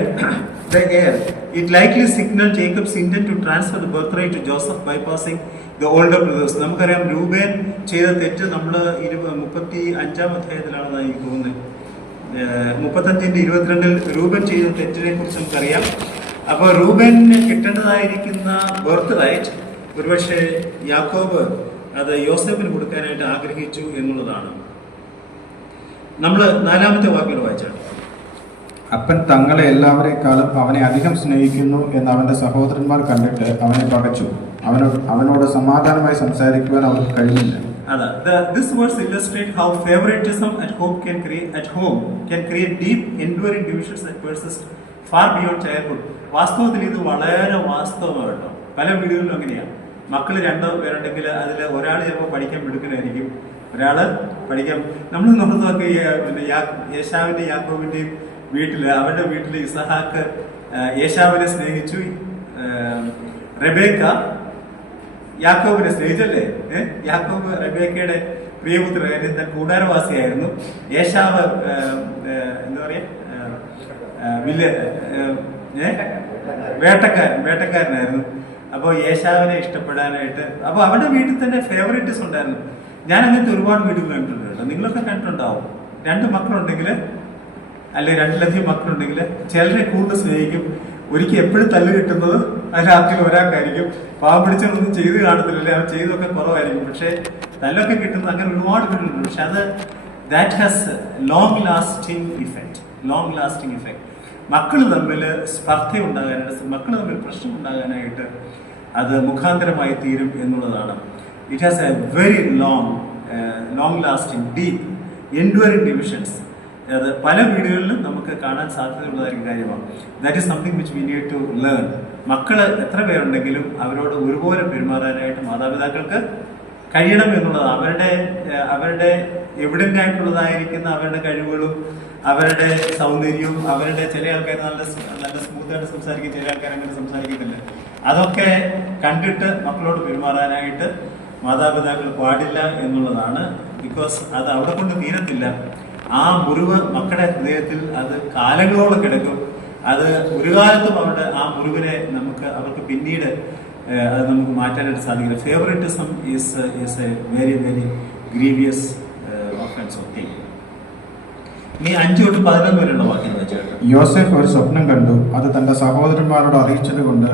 the heir, it likely signaled Jacob's intent to transfer the birthright to Joseph bypassing the older brothers. നമുക്കറിയാം രൂബേൻ ചെയ്ത തെറ്റ് നമ്മൾ 35-ാം അധ്യായത്തിലാണെന്ന് എനിക്ക് തോന്നുന്നത്. 35-22 രൂബൻ ചെയ്ത തെറ്റിനെ കുറിച്ച് നമുക്കറിയാം. അപ്പോൾ റൂബന് കിട്ടേണ്ടതായിരിക്കുന്ന ബർത്ത് റൈറ്റ് ഒരുപക്ഷെ യാക്കോബ് അത് യോസേഫിന് കൊടുക്കാനായിട്ട് ആഗ്രഹിച്ചു എന്നുള്ളതാണ്. നമ്മൾ 4-ാമത്തെ വാക്യം വായിച്ചാണ്. അപ്പൻ തങ്ങളെ എല്ലാവരെക്കാളും അവനെ അധികം സ്നേഹിക്കുന്നു എന്ന് അവന്റെ സഹോദരന്മാർ കണ്ടിട്ട് അവനെ പകച്ചു. അവനോട് സമാധാനമായി സംസാരിക്കുവാൻ അവർക്ക് കഴിയില്ല. This verse illustrates how favoritism at home can create deep, enduring divisions that persist far beyond childhood. വാസ്തവത്തിൽ ഇത് വളരെ വാസ്തവമാണ് കേട്ടോ. പല വീടുകളിലും അങ്ങനെയാണ്. മക്കൾ 2 പേരുണ്ടെങ്കിൽ അതിൽ ഒരാൾ ചിലപ്പോൾ പഠിക്കാൻ മിടുക്കനായിരിക്കും, ഒരാൾ പഠിക്കാൻ. നമ്മൾ നോക്കി പിന്നെ യേശാവിൻ്റെയും യാക്കോബിൻ്റെയും വീട്ടിൽ, അവരുടെ വീട്ടിൽ ഇസഹാക്ക് യേശാവിനെ സ്നേഹിച്ചു, റെബേക്ക യാക്കോബിനെ സ്നേഹിച്ചല്ലേ. യാക്കോബ് റെബേക്കയുടെ പ്രിയപുത്രൻ, കൂടാരവാസിയായിരുന്നു. യേശാവ് എന്താ പറയാ വേട്ടക്കാരനായിരുന്നു. അപ്പോൾ യേശാവിനെ ഇഷ്ടപ്പെടാനായിട്ട്, അപ്പോൾ അവരുടെ വീട്ടിൽ തന്നെ ഫേവറേറ്റ്സ് ഉണ്ടായിരുന്നു. ഞാൻ അങ്ങനത്തെ ഒരുപാട് വീടുകൾ കണ്ടിട്ടുണ്ട് കേട്ടോ, നിങ്ങളൊക്കെ കണ്ടിട്ടുണ്ടാവും. 2 മക്കളുണ്ടെങ്കിൽ അല്ലെങ്കിൽ 2ലധികം മക്കളുണ്ടെങ്കിൽ ചിലരെ കൂടുതൽ സ്നേഹിക്കും. ഒരിക്കൽ എപ്പോഴും തല്ല് കിട്ടുന്നത് അതിലാർക്കും ഒരാൾക്കായിരിക്കും. പാവം പിടിച്ചൊന്നും ചെയ്ത് കാണത്തില്ലല്ലേ, അവൻ ചെയ്തൊക്കെ കുറവായിരിക്കും, പക്ഷെ തല്ലൊക്കെ കിട്ടുന്നത് അങ്ങനെ ഒരുപാട് വീടുണ്ട്. പക്ഷെ അത് that has long lasting effect. മക്കൾ തമ്മിൽ സ്പർദ്ധ ഉണ്ടാകാനായിട്ട്, മക്കൾ തമ്മിൽ പ്രശ്നം ഉണ്ടാകാനായിട്ട് അത് മുഖാന്തരമായി തീരും എന്നുള്ളതാണ്. It has a very long lasting deep enduring divisions. അത് പല വീടുകളിലും നമുക്ക് കാണാൻ സാധ്യതയുള്ളതായിരിക്കും കാര്യമാണ്. That is something which we need to learn. മക്കൾ എത്ര പേരുണ്ടെങ്കിലും അവരോട് ഒരുപോലെ പെരുമാറാനായിട്ട് മാതാപിതാക്കൾക്ക് കഴിയണം എന്നുള്ളത്. അവരുടെ എവിഡൻ്റ് ആയിട്ടുള്ളതായിരിക്കുന്ന അവരുടെ കഴിവുകളും അവരുടെ സൗന്ദര്യവും, അവരുടെ ചില ആൾക്കാർ നല്ല സ്മൂത്തായിട്ട് സംസാരിക്കും, ചില ആൾക്കാർ അങ്ങനെ സംസാരിക്കുന്നില്ല. അതൊക്കെ കണ്ടിട്ട് മക്കളോട് പെരുമാറാനായിട്ട് മാതാപിതാക്കൾ പാടില്ല എന്നുള്ളതാണ്. ബിക്കോസ് അത് അവിടെ കൊണ്ട് തീരത്തില്ല. ആ മുറിവ് മക്കളുടെ ഹൃദയത്തിൽ അത് കാലങ്ങളോളം കിടക്കും. അത് ഒരു കാലത്തും ആ മുറിവിനെ അവർക്ക് പിന്നീട് അത് നമുക്ക് മാറ്റാനായിട്ട് സാധിക്കില്ല. Favouritism is A very very grievous offence of thing. ഇനി 5 തൊട്ട് 11 വരെയുള്ള വാക്യം വെച്ചാൽ, യോസേഫ് ഒരു സ്വപ്നം കണ്ടു, അത് തന്റെ സഹോദരന്മാരോട് അറിയിച്ചത് കൊണ്ട്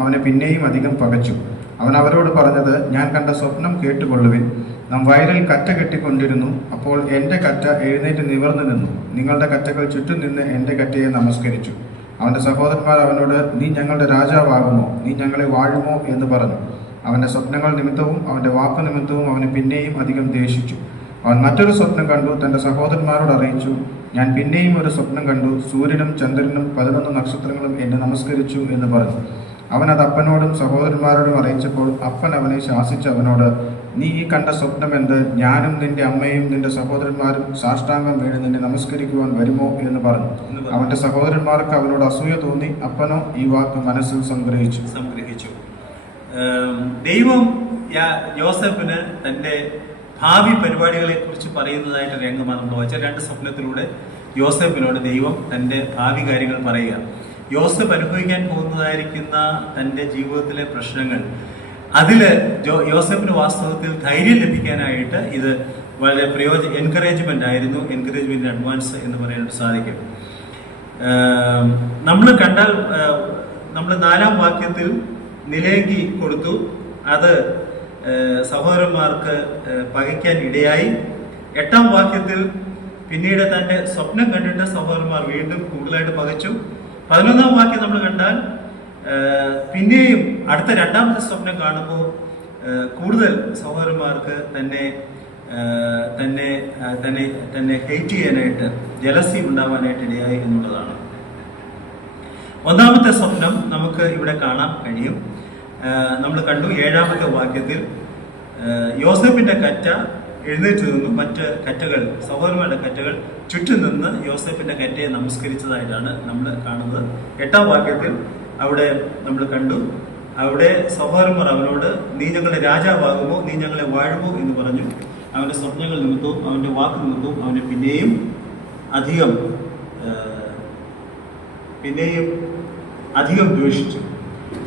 അവനെ പിന്നെയും അധികം പകച്ചു. അവൻ അവരോട് പറഞ്ഞത്, ഞാൻ കണ്ട സ്വപ്നം കേട്ടുകൊള്ളുവിൻ. നാം വയലിൽ കറ്റ കെട്ടിക്കൊണ്ടിരുന്നു. അപ്പോൾ എൻ്റെ കറ്റ എഴുന്നേറ്റ് നിവർന്നു നിന്നു. നിങ്ങളുടെ കറ്റകൾ ചുറ്റും നിന്ന് എൻ്റെ കറ്റയെ നമസ്കരിച്ചു. അവൻ്റെ സഹോദരന്മാർ അവനോട്, നീ ഞങ്ങളുടെ രാജാവാകുമോ? നീ ഞങ്ങളെ വാഴുമോ എന്ന് പറഞ്ഞു. അവൻ്റെ സ്വപ്നങ്ങൾ നിമിത്തവും അവൻ്റെ വാക്ക് നിമിത്തവും അവന് പിന്നെയും അധികം ദേഷിച്ചു. അവൻ മറ്റൊരു സ്വപ്നം കണ്ടു, തൻ്റെ സഹോദരന്മാരോട് അറിയിച്ചു, ഞാൻ പിന്നെയും ഒരു സ്വപ്നം കണ്ടു. സൂര്യനും ചന്ദ്രനും 11 നക്ഷത്രങ്ങളും എന്നെ നമസ്കരിച്ചു എന്ന് പറഞ്ഞു. അവൻ അത് അപ്പനോടും സഹോദരന്മാരോടും അറിയിച്ചപ്പോൾ അപ്പൻ അവനെ ശാസിച്ച് അവനോട്, നീ ഈ കണ്ട സ്വപ്നം എന്ത്? ഞാനും നിന്റെ അമ്മയും നിന്റെ സഹോദരന്മാരും സാഷ്ടാംഗം വീണ് നിന്നെ നമസ്കരിക്കുവാൻ വരുമോ എന്ന് പറഞ്ഞു. അവന്റെ സഹോദരന്മാർക്ക് അവനോട് അസൂയ തോന്നി. അപ്പനോ ഈ വാക്ക് മനസ്സിൽ സംഗ്രഹിച്ചു. ദൈവം യോസേഫിന് തന്റെ ഭാവി പരിപാടികളെ കുറിച്ച് പറയുന്നതായിട്ട് രംഗമാണ് നമ്മൾ വായിച്ച 2 സ്വപ്നത്തിലൂടെ യോസേഫിനോട് ദൈവം തന്റെ ഭാവി കാര്യങ്ങൾ പറയുക. യോസേഫ് അനുഭവിക്കാൻ പോകുന്നതായിരിക്കുന്ന തന്റെ ജീവിതത്തിലെ പ്രശ്നങ്ങൾ, അതില് യോസേഫിന് വാസ്തവത്തിൽ ധൈര്യം ലഭിക്കാനായിട്ട് ഇത് വളരെ എൻകറേജ്മെന്റ് ആയിരുന്നു. എൻകറേജ്മെന്റ് അഡ്വാൻസ് എന്ന് പറയാനായിട്ട് സാധിക്കും. നമ്മൾ 4-ാം വാക്യത്തിൽ നിലേങ്കി കൊടുത്തു, അത് സഹോദരന്മാർക്ക് പകയ്ക്കാൻ ഇടയായി. 8-ാം വാക്യത്തിൽ പിന്നീട് തന്റെ സ്വപ്നം കണ്ടിട്ട് സഹോദരന്മാർ വീണ്ടും കൂടുതലായിട്ട് പകച്ചു. 11-ാം വാക്യം നമ്മൾ കണ്ടാൽ പിന്നെയും അടുത്ത 2ാമത്തെ സ്വപ്നം കാണുമ്പോൾ കൂടുതൽ സഹോദരന്മാർക്ക് തന്നെ ഹെയ്റ്റ് ചെയ്യാനായിട്ട്, ജലസി ഉണ്ടാവാനായിട്ട് ഇടയായി എന്നുള്ളതാണ്. 1-ാമത്തെ സ്വപ്നം നമുക്ക് ഇവിടെ കാണാൻ കഴിയും. നമ്മൾ കണ്ടു 7-ാമത്തെ വാക്യത്തിൽ യോസേഫിന്റെ കറ്റ എഴുന്നേറ്റ് നിന്നു, മറ്റ് കറ്റകൾ, സഹോദരന്മാരുടെ കറ്റകൾ ചുറ്റും നിന്ന് യോസേഫിന്റെ കറ്റയെ നമസ്കരിച്ചതായിട്ടാണ് നമ്മൾ കാണുന്നത്. 8-ാം വാക്യത്തിൽ അവിടെ നമ്മൾ കണ്ടു, അവിടെ സഹോദരന്മാർ അവനോട്, നീ ഞങ്ങളുടെ രാജാവാകുമോ? നീ ഞങ്ങളെ വാഴുമോ എന്ന് പറഞ്ഞു. അവന്റെ സ്വപ്നങ്ങൾ നിമിത്തവും അവന്റെ വാക്ക് നിമിത്തവും അവനെ പിന്നെയും അധികം ദ്വേഷിച്ചു.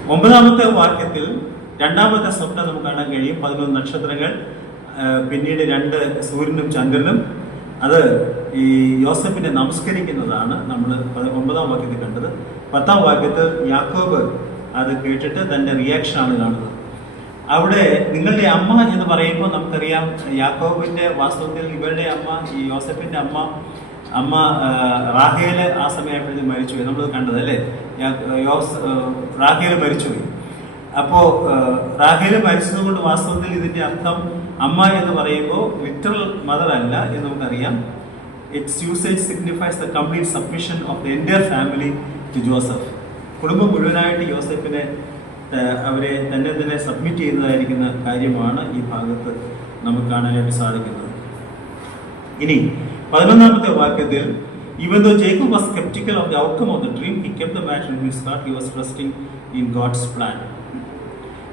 9-ാമത്തെ വാക്യത്തിൽ 2ാമത്തെ സ്വപ്നം നമുക്ക് കാണാൻ കഴിയും. 11 നക്ഷത്രങ്ങൾ, പിന്നീട് 2 സൂര്യനും ചന്ദ്രനും. അത് ഈ യോസേഫിനെ നമസ്കരിക്കുന്നതാണ് നമ്മൾ 9-ാം വാക്യത്തിൽ കണ്ടത്. 10-ാം വാക്യത്തിൽ യാക്കോബ് അത് കേട്ടിട്ട് തന്റെ റിയാക്ഷനാണ് കാണുന്നത്. അവിടെ നിങ്ങളുടെ അമ്മ എന്ന് പറയുമ്പോൾ നമുക്കറിയാം, യാക്കോബിന്റെ വാസ്തവത്തിൽ ഇവരുടെ അമ്മ, ഈ യോസേഫിന്റെ അമ്മ റാഹേല് ആ സമയമായപ്പോഴത്തേക്ക് മരിച്ചുപോയി. നമ്മളത് കണ്ടത് അല്ലേ, റാഹേല് മരിച്ചുപോയി. അപ്പോ റാഹേല് മരിച്ചത് കൊണ്ട് വാസ്തവത്തിൽ ഇതിന്റെ അർത്ഥം അമ്മ എന്ന് പറയുമ്പോൾ ലിറ്ററൽ മദർ അല്ല എന്ന് നമുക്കറിയാം. Its usage signifies the complete submission of the entire family to Joseph. കുടുംബം മുഴുവനായിട്ട് യോസേഫിനെ അവരെ തന്നെ സബ്മിറ്റ് ചെയ്യുന്നതായിരിക്കുന്ന കാര്യമാണ് ഈ ഭാഗത്ത് നമുക്ക് കാണാനായിട്ട് സാധിക്കുന്നത്. ഇനി 11ാമത്തെ വാക്യത്തിൽ even though Jacob was skeptical of the outcome of the dream, he kept the matter in his heart. He was trusting in God's plan.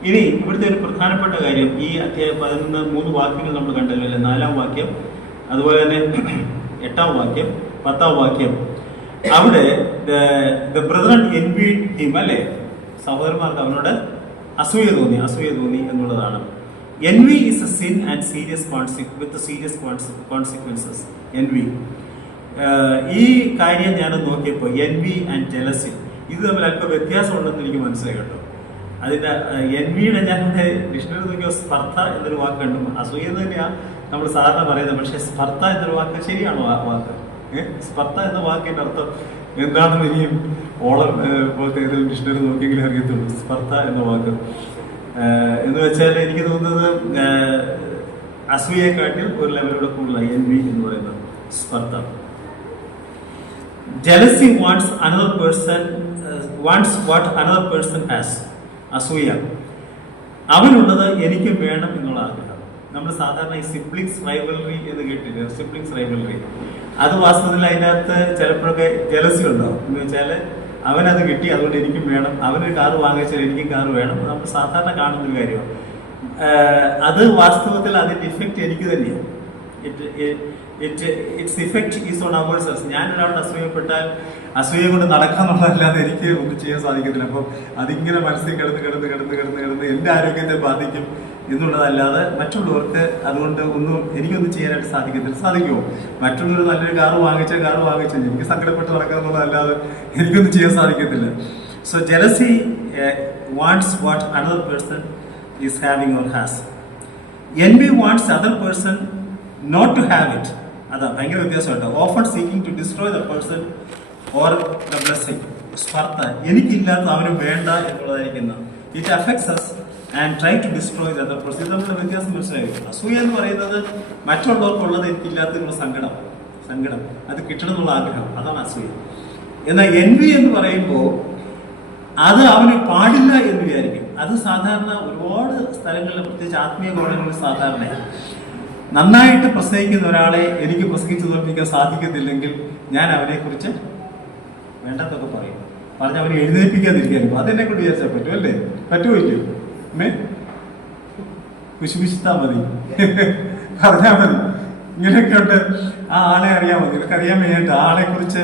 ഇനി ഇവിടുത്തെ ഒരു പ്രധാനപ്പെട്ട കാര്യം, ഈ അധ്യായം 11 3 വാക്യങ്ങൾ നമ്മൾ കണ്ടല്ലോ അല്ലെ? 4ാം വാക്യം, അതുപോലെ തന്നെ 8ാം വാക്യം, 10ാം വാക്യം. അവിടെ the brethren envied him, അല്ലെ? സഹോദരന്മാർക്ക് അവനോട് അസൂയ തോന്നി എന്നുള്ളതാണ്. Envy is a sin and with serious consequences. Envy. ഈ കാര്യം ഞാൻ നോക്കിയപ്പോൾ envy and jealousy ഇത് തമ്മിൽ അല്പം വ്യത്യാസമുണ്ടെന്ന് എനിക്ക് മനസ്സിലായി കേട്ടോ. അതിന്റെ envyയുടെ ഞാൻ ഡിക്ഷണറി നോക്കിയ സ്പർദ്ധ എന്നൊരു വാക്ക് കണ്ടു. അസൂയ തന്നെയാണ് നമ്മൾ സാധാരണ പറയുന്നത്, പക്ഷെ സ്പർദ്ധ എന്നൊരു വാക്ക് ശരിയാണോ ആ വാക്ക്? സ്പർദ്ധ എന്ന വാക്കിന്റെ അർത്ഥം എന്താണെന്ന് ഇനിയും ഓളം പോലത്തെ ഏതെങ്കിലും ഡിക്ഷണറി നോക്കിയെങ്കിലും അറിയത്തുള്ളൂ. സ്പർദ്ധ എന്ന വാക്ക് എന്ന് വെച്ചാൽ എനിക്ക് തോന്നുന്നത് അസൂയയെക്കാട്ടിൽ ഒരു ലെവലിലൂടെ കൂടുതലാണ് envy എന്ന് പറയുന്നത്, സ്പർദ്ധ. Jealousy wants what another person has. അസൂയ, അവനുള്ളത് എനിക്കും വേണം എന്നുള്ള ആഗ്രഹം. നമ്മൾ സാധാരണ ഈ സിബ്ലിങ്സ് റൈവൽറി എന്ന് കേട്ടില്ലേ? സിബ്ലിങ്സ് റൈവൽറി അത് വാസ്തവത്തിൽ അതിനകത്ത് ചിലപ്പോഴൊക്കെ ജലസി ഉണ്ടാവും. എന്ന് വെച്ചാൽ അവനത് കിട്ടി, അതുകൊണ്ട് എനിക്കും വേണം. അവനൊരു കാറ് വാങ്ങിച്ചാൽ എനിക്കും കാറ് വേണം. നമ്മൾ സാധാരണ കാണുന്നൊരു കാര്യമാണ്. അത് വാസ്തവത്തിൽ അതിന്റെ ഇഫക്റ്റ് എനിക്ക് തന്നെയാണ്. It's effect is on അവേഴ്സസ്. ഞാൻ ഒരാളുടെ അസൂയപ്പെട്ടാൽ അസൂയ കൊണ്ട് നടക്കാന്നുള്ളതല്ലാതെ എനിക്ക് ഒന്നും ചെയ്യാൻ സാധിക്കത്തില്ല. അപ്പം അതിങ്ങനെ മനസ്സിൽ കിടന്ന് എൻ്റെ ആരോഗ്യത്തെ ബാധിക്കും എന്നുള്ളതല്ലാതെ മറ്റുള്ളവർക്ക് അതുകൊണ്ട് എനിക്കൊന്നും ചെയ്യാനായിട്ട് സാധിക്കുമോ? മറ്റുള്ളവർ നല്ലൊരു കാറ് വാങ്ങിച്ചാൽ എനിക്ക് സങ്കടപ്പെട്ട് നടക്കാന്നുള്ളതല്ലാതെ എനിക്കൊന്നും ചെയ്യാൻ സാധിക്കത്തില്ല. So jealousy wants what another person is having or has. envy wants other person not to have it. അതാ ഭയങ്കര വ്യത്യാസമുണ്ട്. Often seeking to destroy the person or the blessing. സ്പർദ്ധ, എനിക്കില്ലാത്ത അവന് വേണ്ട എന്നുള്ളതായിരിക്കുന്ന. It affects us and try to destroy the other person. ഇത് തമ്മിലുള്ള വ്യത്യാസം മനസ്സിലായി. അസൂയ എന്ന് പറയുന്നത് മറ്റുള്ളവർക്കുള്ളത് എനിക്കില്ലാത്തതിനുള്ള സങ്കടം അത് കിട്ടണം എന്നുള്ള ആഗ്രഹം, അതാണ് അസൂയ. എന്നാൽ envy എന്ന് പറയുമ്പോൾ അത് അവന് പാടില്ല എന്ന് വിചാരിക്കും. അത് സാധാരണ ഒരുപാട് സ്ഥലങ്ങളിൽ, പ്രത്യേകിച്ച് ആത്മീയ കോണങ്ങളിൽ സാധാരണയാണ്. നന്നായിട്ട് പ്രസംഗിക്കുന്ന ഒരാളെ എനിക്ക് പ്രസംഗിച്ചു തോൽപ്പിക്കാൻ സാധിക്കത്തില്ലെങ്കിൽ ഞാൻ അവനെക്കുറിച്ച് വേണ്ടതൊക്കെ പറഞ്ഞ് അവനെ എഴുന്നേൽപ്പിക്കാതിരിക്കാനും അതെന്നെ കൊണ്ട് വിചാരിച്ചാൽ പറ്റും, അല്ലേ? പറ്റുമല്ലോ? വിശ്വസിച്ചാ മതി, പറഞ്ഞാൽ മതി. ഇങ്ങനെയൊക്കെ ഉണ്ട്. ആ ആളെ അറിയാൻ മതി, നിനക്കറിയാൻ വേണ്ടിയിട്ട് ആളെ കുറിച്ച്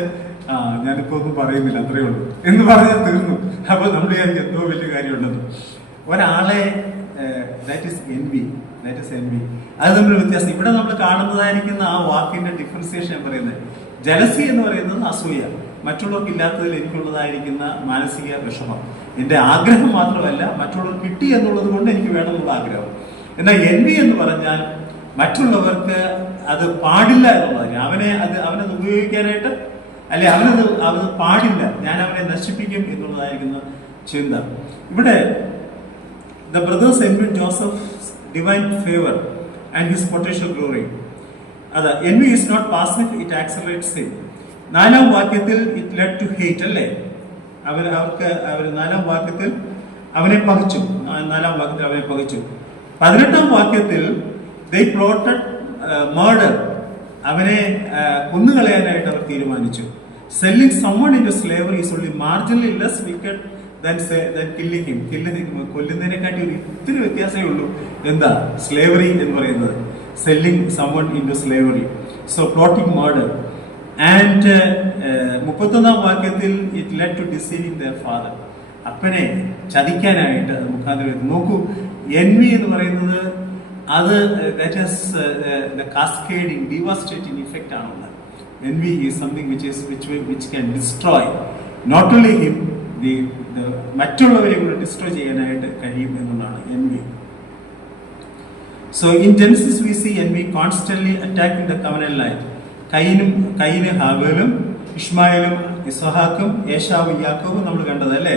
ഞാനിപ്പോ ഒന്നും പറയുന്നില്ല, അത്രയേ ഉള്ളൂ എന്ന് പറഞ്ഞാൽ തീർന്നു. അപ്പൊ നമ്മൾ വിചാരിക്കും എന്തോ വലിയ കാര്യമുണ്ടെന്ന്. ഒരാളെ ദാറ്റ് ഈസ് envy. അത് തമ്മിൽ വ്യത്യാസം ഇവിടെ നമ്മൾ കാണുന്നതായിരിക്കുന്ന ആ വാക്കിന്റെ ഡിഫറൻസിയേഷൻ പറയുന്നത്. ജലസി എന്ന് പറയുന്നത് അസൂയ, മറ്റുള്ളവർക്ക് ഇല്ലാത്തതിൽ എനിക്കുള്ളതായിരിക്കുന്ന മാനസിക വിഷമം, എന്റെ ആഗ്രഹം മാത്രമല്ല മറ്റുള്ളവർ കിട്ടി എന്നുള്ളത് കൊണ്ട് എനിക്ക് വേണമെന്നുള്ള ആഗ്രഹം. എന്നാൽ envy എന്ന് പറഞ്ഞാൽ മറ്റുള്ളവർക്ക് അത് പാടില്ല എന്നുള്ളതായിരിക്കും. അവനത് ഉപയോഗിക്കാനായിട്ട്, അല്ലെ അവനത് പാടില്ല, ഞാൻ അവനെ നശിപ്പിക്കും എന്നുള്ളതായിരിക്കുന്ന ചിന്ത. ഇവിടെ the brothers envied Joseph's divine favor and his potential glory. അതാ envy is not passive, it accelerates sin. 4ാം വാക്യത്തിൽ it led to hate, അല്ലേ? അവർ 4ാം വാക്യത്തിൽ അവനെ പകച്ചു. 18ാം വാക്യത്തിൽ they plotted murder. അവനെ കൊന്നുകളയാനായിട്ട് അവർ തീരുമാനിച്ചു. Selling someone into slavery is only marginally less wicked than killing him. കൊല്ലുന്നതിനെക്കാട്ടി ഒരു ഇത്തിരി വ്യത്യാസമേ ഉള്ളൂ. എന്താ സ്ലേവറി എന്ന് പറയുന്നത്? Selling someone into slavery. So plotting murder. And 31ാം വാക്യത്തിൽ it led to deceiving their father. അപ്പനെ ചതിക്കാനായിട്ട് അത് മുഖാന്തരം. നോക്കൂ, envy എന്ന് പറയുന്നത് അത് that is the cascading, devastating effect ആണുള്ളത്. Envy is something which can destroy not only him, മറ്റുള്ളവരെ കൂടെ ഡിസ്ട്രോയ് ചെയ്യാനായിട്ട് കഴിയും എന്നുള്ളതാണ് envy. So in Genesis we see envy constantly attacking the covenant line. കയീന് ഹാബേലും, ഇഷ്മായേലും ഇസ്ഹാക്കും, ഏശാവും യാക്കോബും നമ്മൾ കണ്ടത്, അല്ലേ?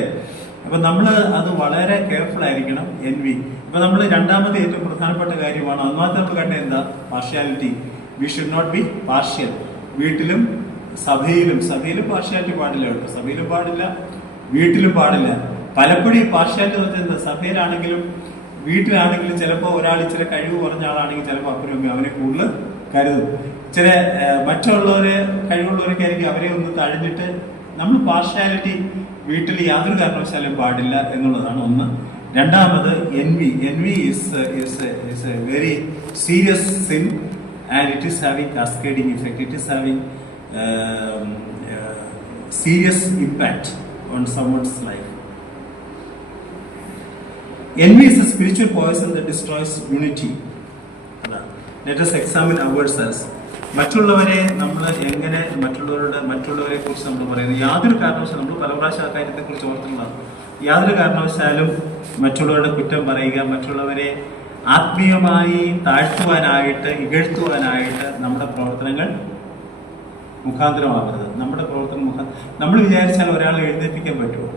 അപ്പൊ നമ്മൾ അത് വളരെ കെയർഫുൾ ആയിരിക്കണം envy. അപ്പൊ നമ്മൾ രണ്ടാമത്തെ ഏറ്റവും പ്രധാനപ്പെട്ട കാര്യമാണ്, അത് മാത്രം നമ്മൾ കണ്ട എന്താ? Partiality. We should not be partial. വീട്ടിലും സഭയിലും പാർഷ്യാലിറ്റി പാടില്ല കേട്ടോ. സഭയിലും പാടില്ല, വീട്ടിലും പാടില്ല. പലപ്പോഴും ഈ പാശ്ചാത്യ എന്ന് സഭയിലാണെങ്കിലും വീട്ടിലാണെങ്കിലും ചിലപ്പോൾ ഒരാൾ ഇച്ചിരി കഴിവ് കുറഞ്ഞ ആളാണെങ്കിൽ ചിലപ്പോൾ അപ്പനും അമ്മയും അവനെ കൂടുതൽ കരുതും. ചില മറ്റുള്ളവരെ കഴിവുള്ളവരൊക്കെ ആയിരിക്കും അവരെ ഒന്ന് തഴഞ്ഞിട്ട് നമ്മൾ പാർഷ്യാലിറ്റി വീട്ടിൽ യാതൊരു കാരണവശാലും പാടില്ല എന്നുള്ളതാണ് ഒന്ന്. രണ്ടാമത് envy is a very serious sin and it is having cascading effect. It is having serious impact on someone's life. Envy is a spiritual poison that destroys unity. Let us examine ourselves. മറ്റുള്ളവരെ നമ്മൾ എങ്ങനെ മറ്റുള്ളവരെ കുറിച്ച് നമ്മൾ പറയുന്നത് യാതൊരു കാരണവശാലും നമ്മൾ പല പ്രാവശ്യം ആ കാര്യത്തെക്കുറിച്ച് ഓർത്തുള്ളതാണ്. യാതൊരു കാരണവശാലും മറ്റുള്ളവരുടെ കുറ്റം പറയുക, മറ്റുള്ളവരെ ആത്മീയമായി താഴ്ത്തുവാനായിട്ട് ഇകഴ്ത്തുവാനായിട്ട് നമ്മുടെ പ്രവർത്തനങ്ങൾ മുഖാന്തരമാകരുത്. നമ്മുടെ പ്രവർത്തനം നമ്മൾ വിചാരിച്ചാൽ ഒരാളെ എഴുന്നേൽപ്പിക്കാൻ പറ്റുമോ?